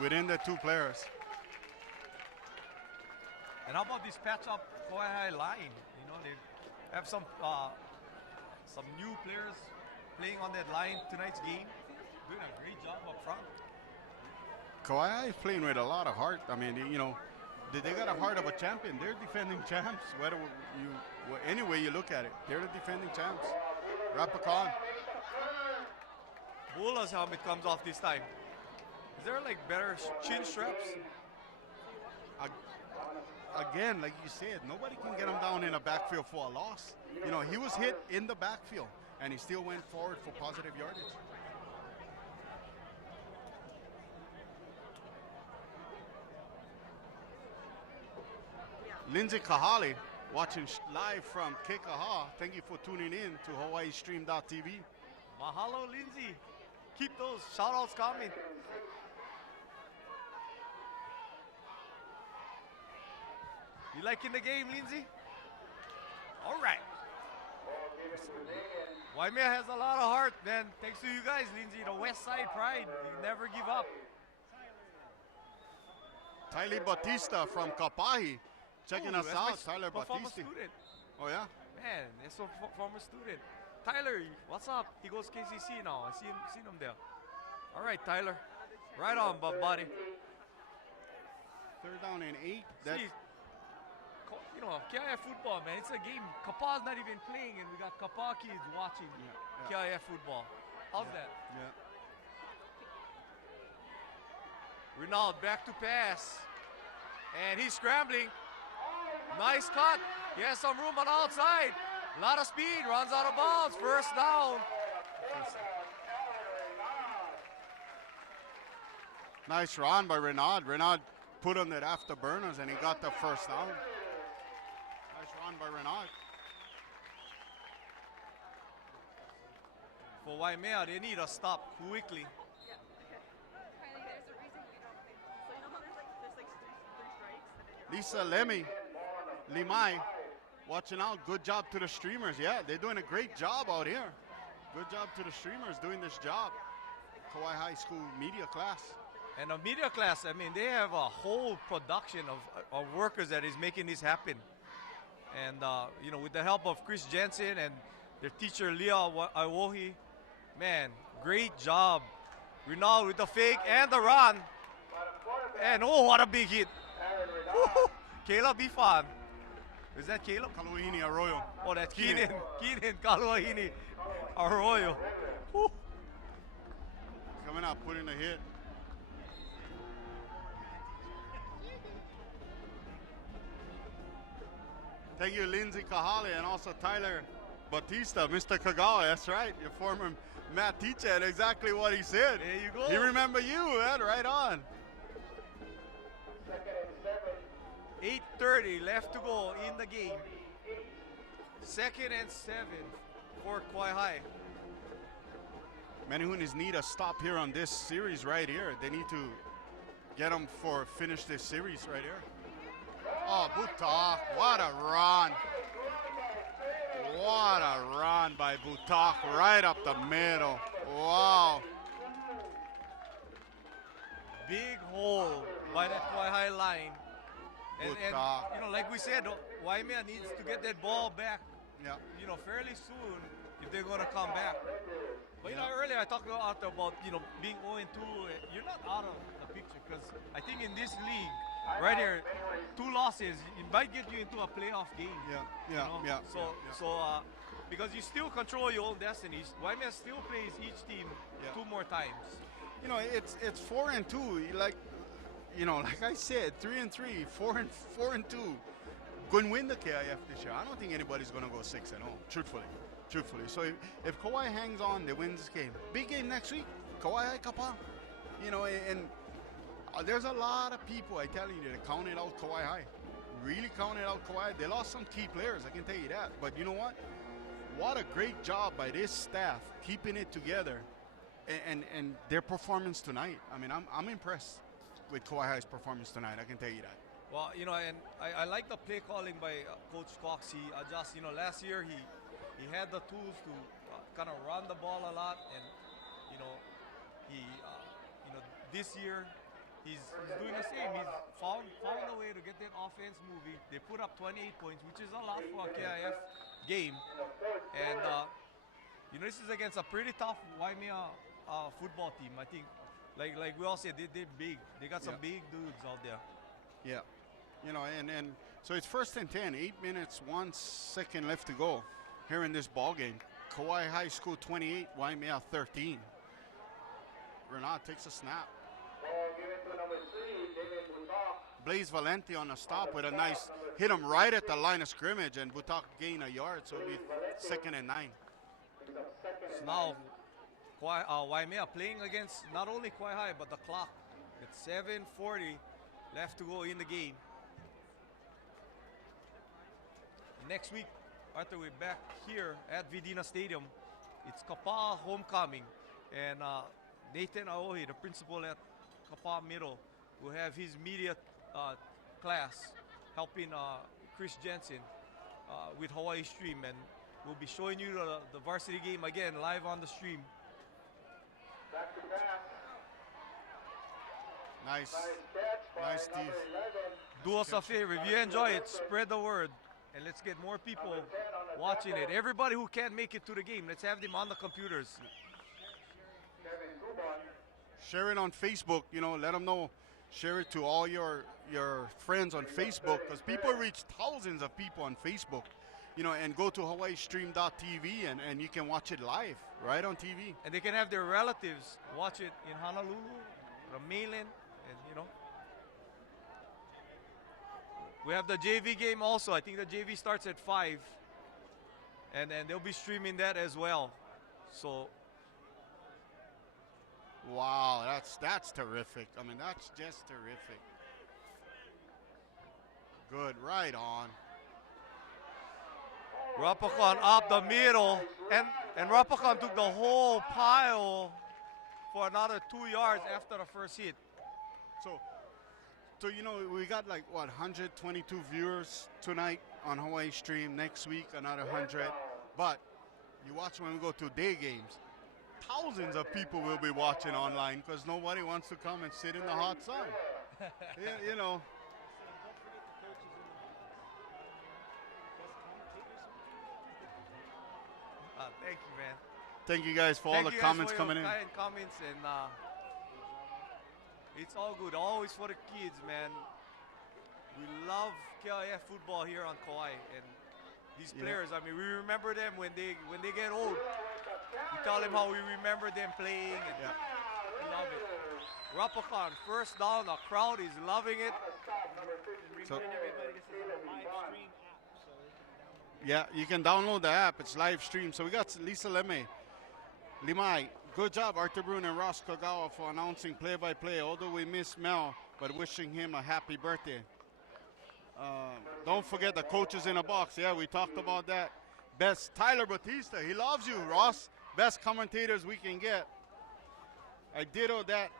within the two players. And how about this patch-up Kauai High line? You know, they have some new players playing on that line tonight's game. Doing a great job up front. Kauai High is playing with a lot of heart. I mean, you know, they got a heart of a champion. They're defending champs. Any way you look at it, they're the defending champs. Rapacon. Bula's helmet comes off this time. Is there like better chin straps? Again, like you said, nobody can get him down in a backfield for a loss. You know, he was hit in the backfield, and he still went forward for positive yardage. Lindsay Kahali, watching live from Kekaha. Thank you for tuning in to HAWAIISTREAM.tv. Mahalo, Lindsay. Keep those shout-outs coming. You liking the game, Lindsay? All right. Waimea has a lot of heart, man. Thanks to you guys, Lindsay. The West Side pride. You never give up. Tyler Batista from Kauai checking us that's out. my Tyler former Batista. student. Oh yeah. Man, that's a former student. Tyler, what's up? He goes KCC now. I seen him there. All right, Tyler. Right on, buddy. 3rd down and 8. See, you know, KIF football, man. It's a game. Kapa's not even playing, and we got Kapa kids watching KIF football. How's that? Yeah. Ronald back to pass. And he's scrambling. Nice cut. He has some room on the outside. A lot of speed. Runs out of bounds. First down. Nice run by Renaud. Renaud put on that afterburners and he got the first down. Nice run by Renaud. For Waimea, they need a stop quickly. Lisa Limai, watching out. Good job to the streamers. Yeah, they're doing a great job out here. Good job to the streamers doing this job. Kauai High School media class. And the media class, I mean, they have a whole production of workers that is making this happen. And, you know, with the help of Chris Jensen and their teacher, Leah Iwohi, man, great job. Ronald with the fake and the run. And, oh, what a big hit. Caleb Ifan. Is that Caleb? Kaluini Arroyo. Oh, that's Keenan Kaluahini Arroyo. Woo. Coming up, putting a hit. Thank you, Lindsay Kahale, and also Tyler Batista, Mr. Kagawa. That's right, your former math teacher, and exactly what he said. There you go. He remember you, man. Right on. 8:30 left to go in the game. 2nd and 7 for Kauai High. Manihunis need a stop here on this series right here. They need to get them for finish this series right here. Oh, Butak, what a run. What a run by Butak right up the middle. Wow. Big hole by that Kauai High line. And, you know, like we said, Waimea needs to get that ball back, you know, fairly soon if they're going to come back. But, you know, earlier I talked about, you know, being 0-2. You're not out of the picture because I think in this league, right here, 2 losses, it might get you into a playoff game. So, because you still control your own destinies, Waimea still plays each team 2 more times. You know, it's 4-2. Like, you know, like I said, 3-3, 4-2. Going to win the KIF this year. I don't think anybody's going to go 6-0. Truthfully. So if Kauai hangs on, they win this game. Big game next week. Kauai Kapa. You know, and there's a lot of people, I tell you, that counted out Kauai High. Really counted out Kauai. They lost some key players, I can tell you that. But you know what? What a great job by this staff keeping it together, and their performance tonight. I mean, I'm impressed with Kauai High's performance tonight. I can tell you that. Well, you know, and I like the play calling by Coach Cox. He adjusts. You know, last year he had the tools to kind of run the ball a lot, and you know, this year he's doing the same. He's found a way to get that offense moving. They put up 28 points, which is a lot for a KIF game, and you know, this is against a pretty tough Waimea football team. I think, like we all said, they're big. They got some big dudes out there. Yeah, you know, and so it's 1st and 10. 8 minutes, 1 second left to go here in this ball game. Kauai High School 28, Waimea 13. Renaud takes a snap. Blaze Valenti on a stop with a nice hit him right at the line of scrimmage, and Butak gain a yard, so it'll be 2nd and 9. So now Waimea playing against not only Kauai High but the clock. It's 7:40 left to go in the game. Next week, after we're back here at Vidina Stadium, it's Kapa homecoming, and Nathan Aohi, the principal at Kapa Middle, will have his media class helping Chris Jensen with HAWAIISTREAM, and we'll be showing you the varsity game again live on the stream. Nice. Nice, Steve. Do us a favor. If you enjoy it, spread the word. And let's get more people watching it. Everybody who can't make it to the game, let's have them on the computers. Share it on Facebook, you know, let them know. Share it to all your friends on Facebook, because people reach thousands of people on Facebook, you know, and go to HAWAIISTREAM.tv and you can watch it live, right on TV. And they can have their relatives watch it in Honolulu, the mainland, and you know. We have the JV game also. I think the JV starts at 5. And they'll be streaming that as well. So wow, that's terrific. I mean, that's just terrific. Good, right on. Rapakon up the middle, and Rapakon took the whole pile for another 2 yards after the first hit. So you know, we got like what, 122 viewers tonight on Hawaii Stream. Next week another 100. But you watch when we go to day games, thousands of people will be watching online because nobody wants to come and sit in the hot sun. Yeah, you know. Thank you, man. Thank you guys for all the comments coming in. Kind comments, and it's all good. Always for the kids, man. We love KIF football here on Kauai, and these players. I mean, we remember them when they get old. We tell them how we remember them playing, and we love it. Rapakon, first down. The crowd is loving it. So, yeah, you can download the app. It's live stream. So we got Lisa Limai. Good job, Arthur Bruin and Ross Kagawa, for announcing play-by-play. Although we miss Mel, but wishing him a happy birthday. Don't forget the coaches in the box. Yeah, we talked about that. Best Tyler Batista. He loves you, Ross. Best commentators we can get. I ditto that.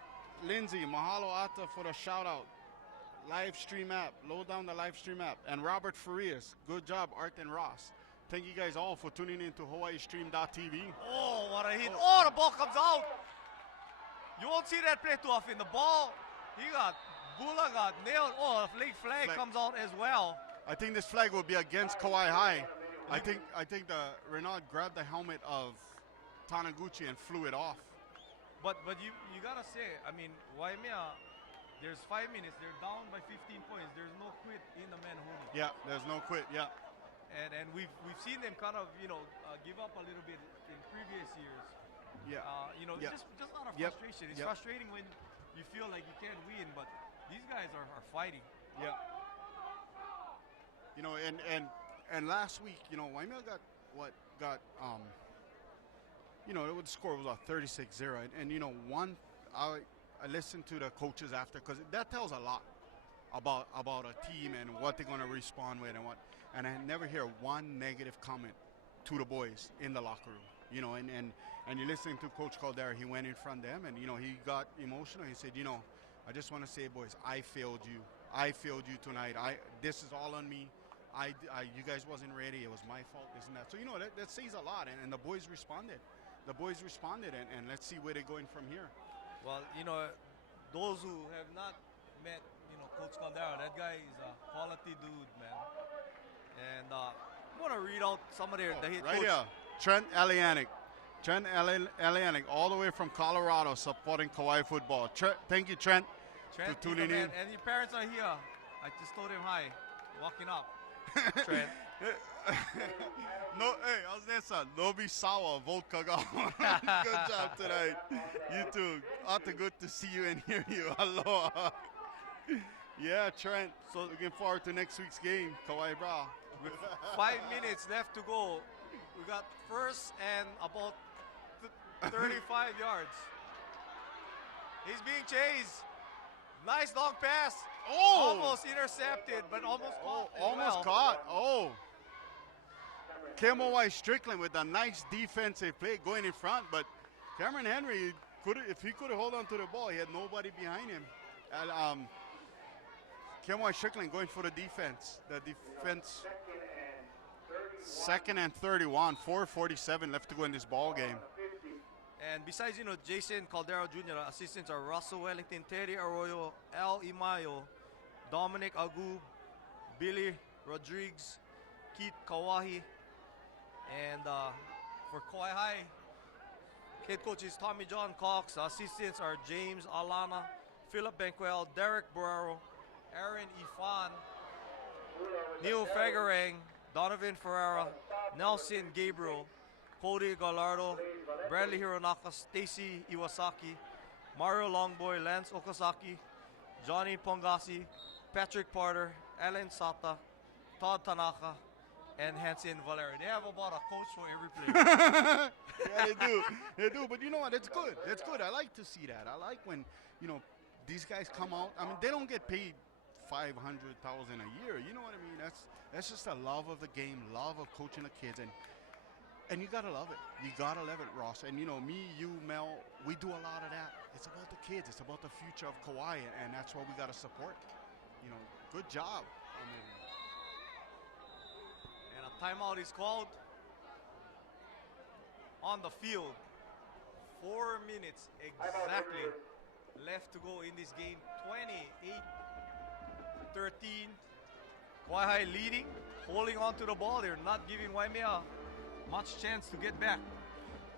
Lindsay, mahalo ata for the shout-out. Live stream app. Load down the live stream app. And Robert Farias. Good job, Art and Ross. Thank you guys all for tuning in to HAWAIISTREAM.tv. Oh, what a hit. Oh, the ball comes out. You won't see that play too often. The ball, Bula got nailed. Oh, the flag comes out as well. I think this flag will be against Kauai High. I think the Renaud grabbed the helmet of Taniguchi and flew it off. But you gotta say, I mean, Waimea, there's 5 minutes. They're down by 15 points. There's no quit in the man holding. Yeah, there's no quit. Yeah. And we've seen them kind of give up a little bit in previous years. Yeah. Just out of frustration. It's frustrating when you feel like you can't win, but these guys are fighting. Yeah. You know, and last week, you know, Waimea got the score was 36-0, and you know, I listened to the coaches after, because that tells a lot about a team and what they're going to respond with and what. And I never hear one negative comment to the boys in the locker room. You know, and you're listening to Coach Caldera. He went in front of them, and you know, he got emotional. He said, you know, I just want to say, boys, I failed you. I failed you tonight. This is all on me. You guys wasn't ready. It was my fault. This and that. So you know, that says a lot. And the boys responded. And let's see where they're going from here. Well, you know, those who have not met, you know, Coach Caldera, that guy is a quality dude, man. And I want to read out some of the hit right coach. here. Trent Elianic, all the way from Colorado, supporting Kauai football. Thank you, Trent, for tuning in. And your parents are here. I just told him hi, walking up. Trent. No, hey, how's that, son? Nobi Sawa, vote Kagawa. Good job tonight. You too. Good to see you and hear you. Aloha. Yeah, Trent. So looking forward to next week's game, Kauai Bra. With 5 minutes left to go, we got first and about 35 yards. He's being chased. Nice long pass. Oh! Almost intercepted, but almost caught. Almost caught. Oh. Kemowai Strickland with a nice defensive play going in front, but Cameron Henry, if he could have held on to the ball, he had nobody behind him. And Kemowai Strickland going for the defense. The defense. 2nd and 31, 4:47 left to go in this ball game. And besides, Jason Caldero Jr., the assistants are Russell Wellington, Teddy Arroyo, Al Imayo, Dominic Agub, Billy Rodriguez, Keith Kawahi, and for Kauai High, head coach is Tommy John Cox. Assistants are James Alana, Philip Benquel, Derek Borrero, Aaron Ifan, Neil Fagarang, Donovan Ferreira, Nelson Gabriel, Cody Gallardo, Bradley Hironaka, Stacy Iwasaki, Mario Longboy, Lance Okazaki, Johnny Pongasi, Patrick Porter, Alan Sata, Todd Tanaka, and Hansen Valeri. They have about a coach for every player. Yeah, they do. They do. But you know what? It's good. That's good. I like to see that. I like when, these guys come out. I mean, they don't get paid $500,000 a year. You know what I mean? That's just a love of the game, love of coaching the kids, and you gotta love it. You gotta love it, Ross. And me, you, Mel, we do a lot of that. It's about the kids. It's about the future of Kauai, and that's what we gotta support. Good job. And a timeout is called on the field. 4 minutes exactly left to go in this game. 28-13. Kauai High leading, holding on to the ball. They're not giving Waimea much chance to get back.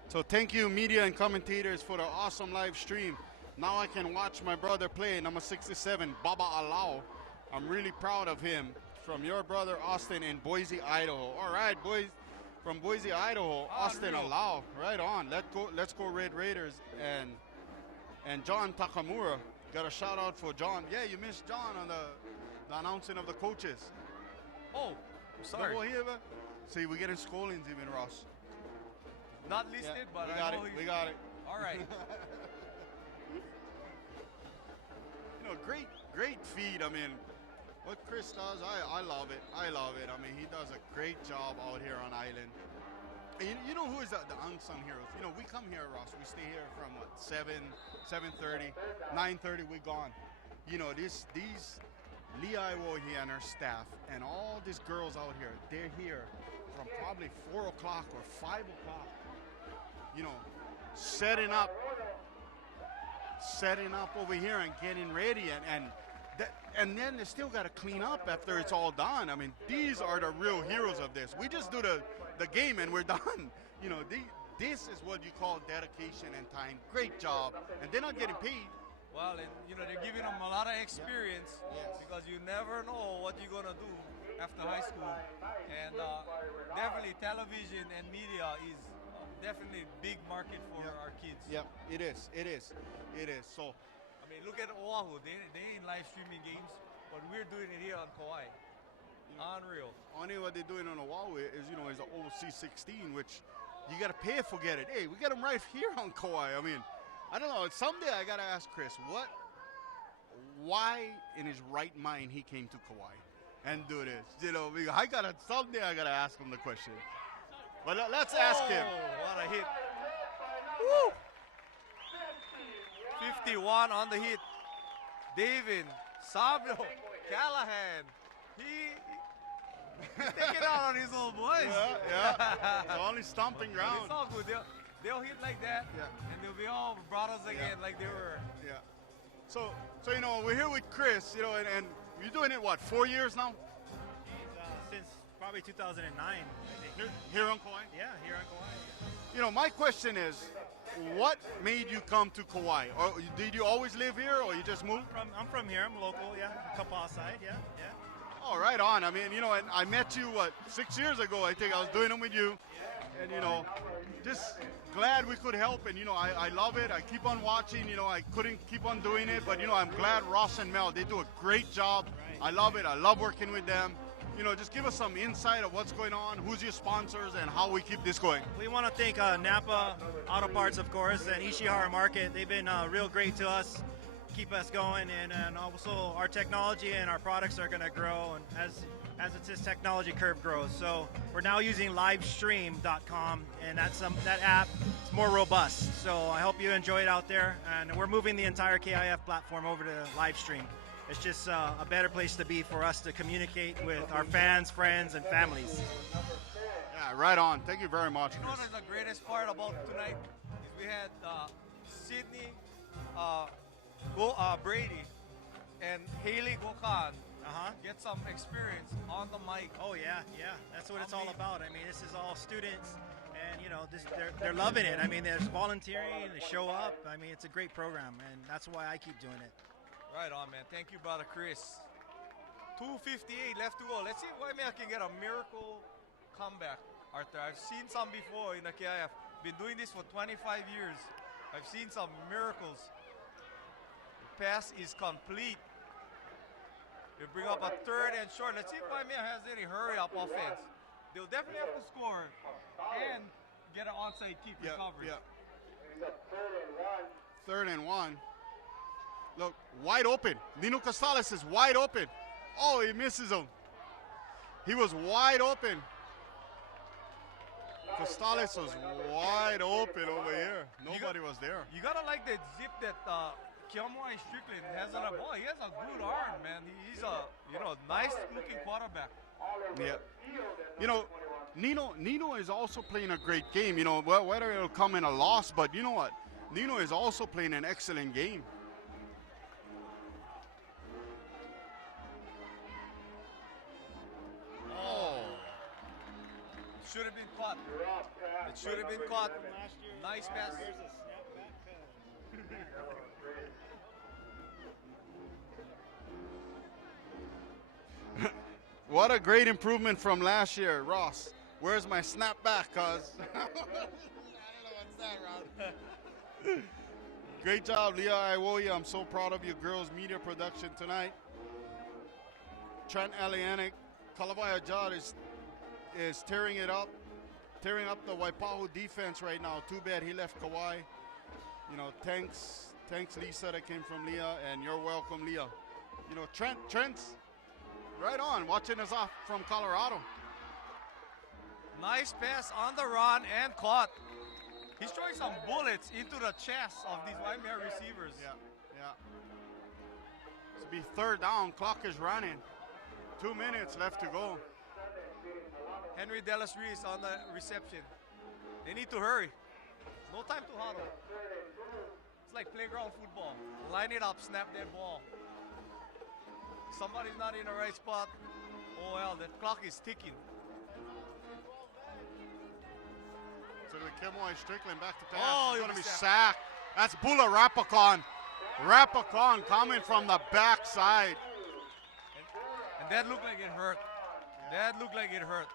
So thank you, media and commentators, for the awesome live stream. Now I can watch my brother play, number 67, Baba Alao. I'm really proud of him. From your brother, Austin, in Boise, Idaho. All right, boys, from Boise, Idaho, Austin Alao. Right on. Let's go Red Raiders. And John Takamura. Got a shout out for John. Yeah, you missed John on the announcing of the coaches. Oh, I'm sorry. Go here, man. See, we're getting scoldings even, Ross. Not listed, Yeah, but we got it. All right. Great feed. I mean, what Chris does, I love it. I love it. I mean, he does a great job out here on island. And you know who is the unsung heroes? We come here, Ross. We stay here from 7:30, 9:30. We're gone. These Leah Wohi and her staff and all these girls out here, they're here from probably 4 o'clock or 5 o'clock. Setting up over here and getting ready, and then they still got to clean up after it's all done. I mean, these are the real heroes of this. We just do the game and we're done. This is what you call dedication and time. Great job, and they're not getting paid. Well, and they're giving them a lot of experience because you never know what you're gonna do after high school, and definitely television and media is definitely a big market for our kids. Yep, it is. So, I mean, look at Oahu. They ain't live streaming games, but we're doing it here on Kauai. Unreal. Only what they're doing on Oahu is the OC16, which you got to pay for get it. Hey, we got them right here on Kauai. I mean, I don't know. Someday I got to ask Chris, why in his right mind he came to Kauai and do this? Someday I got to ask him the question. But let's ask him. What a hit. Woo! 51 on the hit. David, Samuel, Callahan. He's taking out on his old boys. Yeah. It's only stomping ground. It's all good. They'll hit like that, and they'll be all brothers again like they were. Yeah. So we're here with Chris, and you're doing it, 4 years now? Since probably 2009, I think. Here on Kauai? Yeah, here on Kauai. My question is, what made you come to Kauai? Or did you always live here, or you just moved? I'm from here. I'm local, yeah. Kapaa side, yeah. Oh, right on. I mean, and I met you, 6 years ago, I think. I was doing them with you. And, just glad we could help. And, I love it. I keep on watching. I couldn't keep on doing it. But, I'm glad Ross and Mel, they do a great job. I love it. I love working with them. Just give us some insight of what's going on, who's your sponsors, and how we keep this going. We want to thank Napa Auto Parts, of course, and Ishihara Market. They've been real great to us, keep us going, and also our technology and our products are going to grow, and as this technology curve grows. So we're now using livestream.com, and that app is more robust. So I hope you enjoy it out there, and we're moving the entire KIF platform over to Livestream. It's just a better place to be for us to communicate with our fans, friends, and families. Yeah, right on. Thank you very much. What is the greatest part about tonight is we had Sydney Brady and Haley Gokan get some experience on the mic. Oh yeah, that's what it's all about. I mean, this is all students, and you know, they're loving it. I mean, there's volunteering, they show up. I mean, it's a great program, and that's why I keep doing it. Right on, man. Thank you, brother Chris. 2:58 left to go. Let's see if Waimea can get a miracle comeback, Arthur. I've seen some before in the KIF. Been doing this for 25 years. I've seen some miracles. The pass is complete. They bring up a 3rd and short. Let's see if Waimea has any hurry-up offense. They'll definitely have to score and get an onside kick recovery. Yeah. 3rd and 1. Look, wide open. Nino Costales is wide open. Oh, he misses him. He was wide open. Costales was wide open over here. Nobody was there. You gotta like that zip that HAWAIISTREAM has on the ball. He has a good arm, man. He's a nice looking quarterback. Yeah. You know, Nino is also playing a great game. You know, whether it'll come in a loss, but you know what? Nino is also playing an excellent game. Oh. Should have been caught. It should have been caught. Nice pass. What a great improvement from last year, Ross. Where's my snapback, cuz? I don't know what's that, Ross. Great job, Leah Iwoya. I'm so proud of your girls' media production tonight. Trent Elianic, Kalavai Ajad is tearing up the Waipahu defense right now. Too bad he left Kauai. You know, thanks Lisa that came from Leah, and you're welcome, Leah. You know, Trent's right on, watching us off from Colorado. Nice pass on the run and caught. He's throwing some bullets into the chest of these Waimea receivers. Yeah. It's be 3rd down, clock is running. 2 minutes left to go. Henry Delas Ruiz on the reception. They need to hurry. No time to huddle. It's like playground football. Line it up, snap that ball. Somebody's not in the right spot. Oh well, the clock is ticking. So the HAWAIISTREAM back to pass. Oh, he's going to be sacked. That's Bula Rapakon. Rapakon coming from the backside. And that looked like it hurt. That looked like it hurt.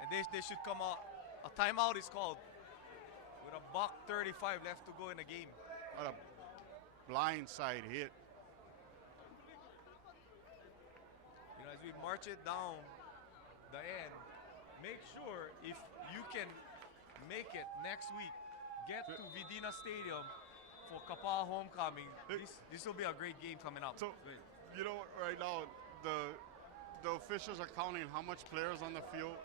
And they should come out. A timeout is called with a $1:35 left to go in the game. What a blindside hit. You know, as we march it down the end, make sure if you can make it next week, get to Vidina Stadium for Kapaa homecoming. This will be a great game coming up. So, you know, right now the officials are counting how much players on the field.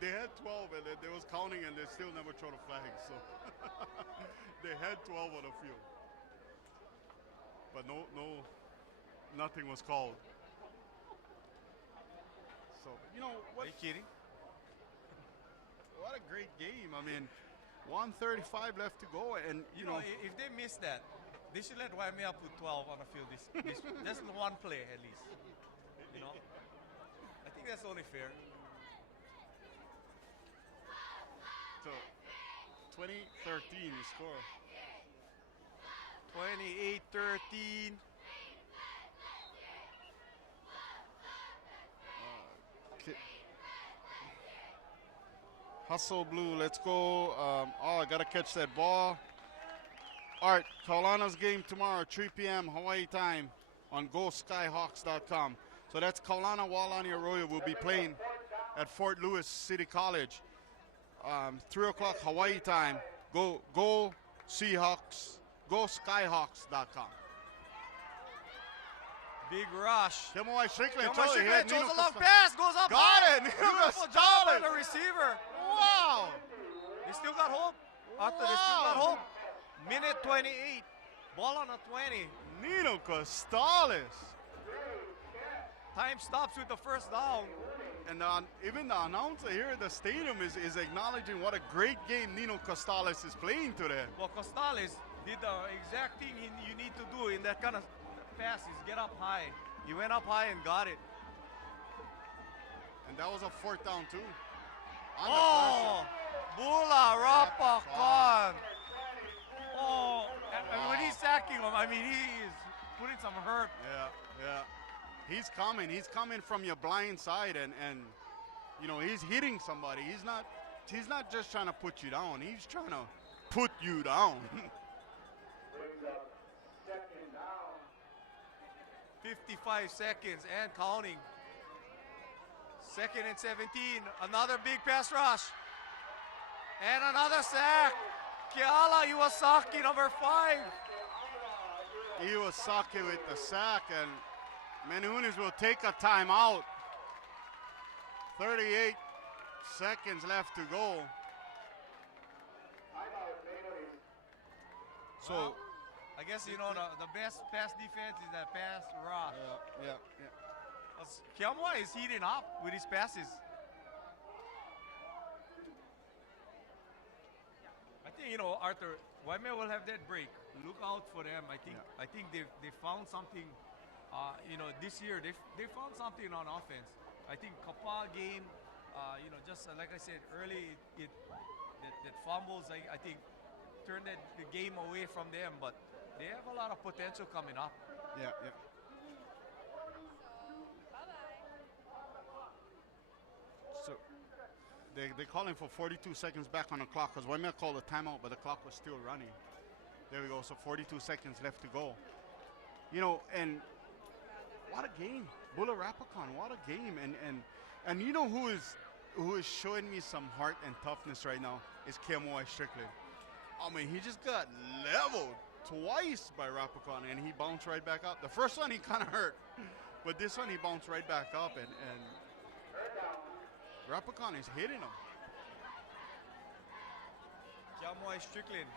They had 12 and they was counting and they still never throw the flag. So they had 12 on the field, but nothing was called. So, you know what? Are you kidding? What a great game. I mean, 1:35 left to go, and you know if they miss that, they should let Waimea put 12 on the field. This just one play at least. You know, I think that's only fair. So, 2013 score. 28-13. Hustle Blue, let's go. I gotta catch that ball. All right, Kaulana's game tomorrow, 3 p.m. Hawaii time on GoSkyhawks.com. So that's Kaulana Walani Arroyo will be playing at Fort Lewis City College. 3 o'clock Hawaii time. Go Seahawks. GoSkyhawks.com. Big rush. HAWAIISTREAM throws a long pass, goes up. Got it. Beautiful job by the receiver. Wow. They still got hope. After they still got hope. Minute 28. Ball on a 20. Nino Costales. Time stops with the first down. And even the announcer here at the stadium is acknowledging what a great game Nino Costales is playing today. Well, Costales did the exact thing you need to do in that kind of pass is get up high. He went up high and got it. And that was a 4th down too. Oh, Bula Rapakon. Oh, and when he's sacking him, I mean, he is putting some hurt. Yeah. He's coming from your blind side, and you know, he's hitting somebody. He's not just trying to put you down. He's trying to put you down. 55 seconds and counting. 2nd and 17. Another big pass rush. And another sack. Keala Iwasaki, number 5. Iwasaki with the sack, and Menunes will take a timeout. 38 seconds left to go. So, I guess, you know, the best pass defense is that pass rush. Yeah. Kiamua is heating up with his passes. I think, you know, Arthur, Waimea will have that break. Look out for them. I think they found something. You know, this year they found something on offense. I think Kapa game, you know, just like I said early, that fumbles, I think, turned the game away from them. But they have a lot of potential coming up. Yeah. So they're calling for 42 seconds back on the clock because Waimea called a timeout, but the clock was still running. There we go. So 42 seconds left to go. You know, and what a game. Bula Rapakon, what a game. And you know who is showing me some heart and toughness right now is HAWAIISTREAM. I mean, he just got leveled twice by Rapakon, and he bounced right back up. The first one he kind of hurt, but this one he bounced right back up, and Rapakon is hitting him. HAWAIISTREAM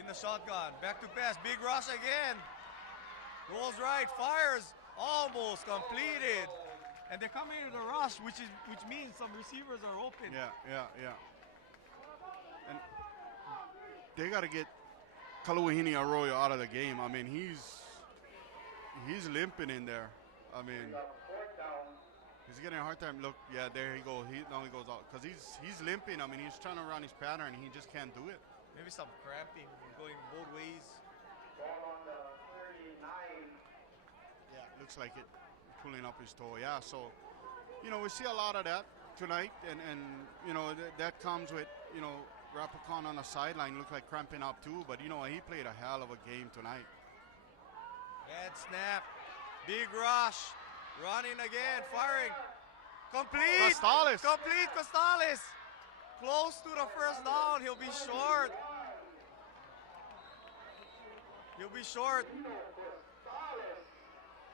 in the shotgun, back to pass, big rush again. Rolls right, fires, almost completed. And they're coming into the rush, which means some receivers are open. Yeah. And they got to get Kaluahini Arroyo out of the game. I mean, he's limping in there. I mean, he's getting a hard time. Look, yeah, there he goes. Now he goes out because he's limping. I mean, he's trying to run his pattern, and he just can't do it. Maybe some cramping going both ways. Yeah, looks like it. Pulling up his toe. Yeah, so, you know, we see a lot of that tonight, and you know, that comes with, you know, Rapakon on the sideline looked like cramping up too, but you know, he played a hell of a game tonight. Bad snap. Big rush. Running again. Firing. Complete. Costales. Complete Costales. Close to the first down. He'll be short.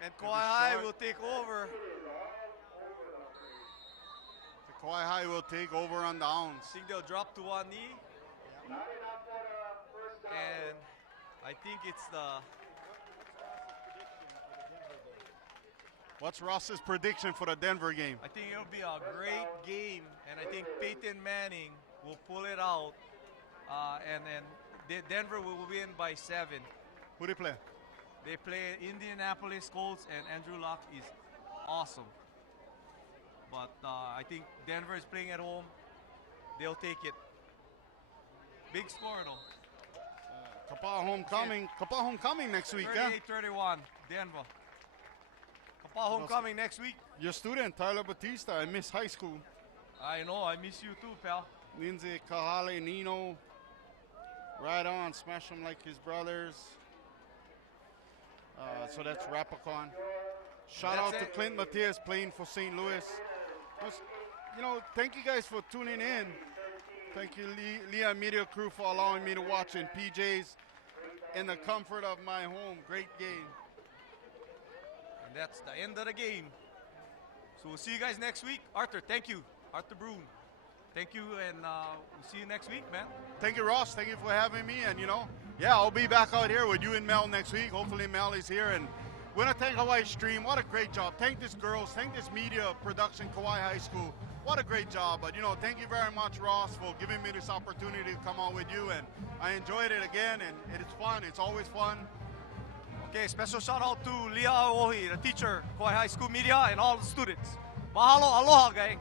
And Kauai High will take over. The Kauai High will take over on downs. I think they'll drop to one knee. And I think it's the... What's Ross's prediction for the Denver game? I think it'll be a great game, and I think Peyton Manning will pull it out, and then Denver will win by 7. Who do they play? They play Indianapolis Colts, and Andrew Luck is awesome. But I think Denver is playing at home. They'll take it. Big score though. Kapa homecoming next week, 38-31, Denver. Kapa homecoming next week. Your student, Tyler Batista, I miss high school. I know, I miss you too, pal. Lindsay, Kahale, Nino, right on, smash them like his brothers. So that's Rapakon. Shout out to Clint Matias playing for St. Louis. You know, thank you guys for tuning in. Thank you, Leah Media Crew, for allowing me to watch in PJs in the comfort of my home. Great game. And that's the end of the game. So we'll see you guys next week. Arthur, thank you. Arthur Broom. Thank you, and we'll see you next week, man. Thank you, Ross. Thank you for having me. And, you know, yeah, I'll be back out here with you and Mel next week. Hopefully Mel is here, and We want to thank HAWAIISTREAM. What a great job. Thank this girls. Thank this media production, Kauai High School. What a great job. But, you know, thank you very much, Ross, for giving me this opportunity to come on with you. And I enjoyed it again, and it's fun. It's always fun. Okay, special shout out to Leah Ohi, the teacher, Kauai High School Media, and all the students. Mahalo, aloha, gang.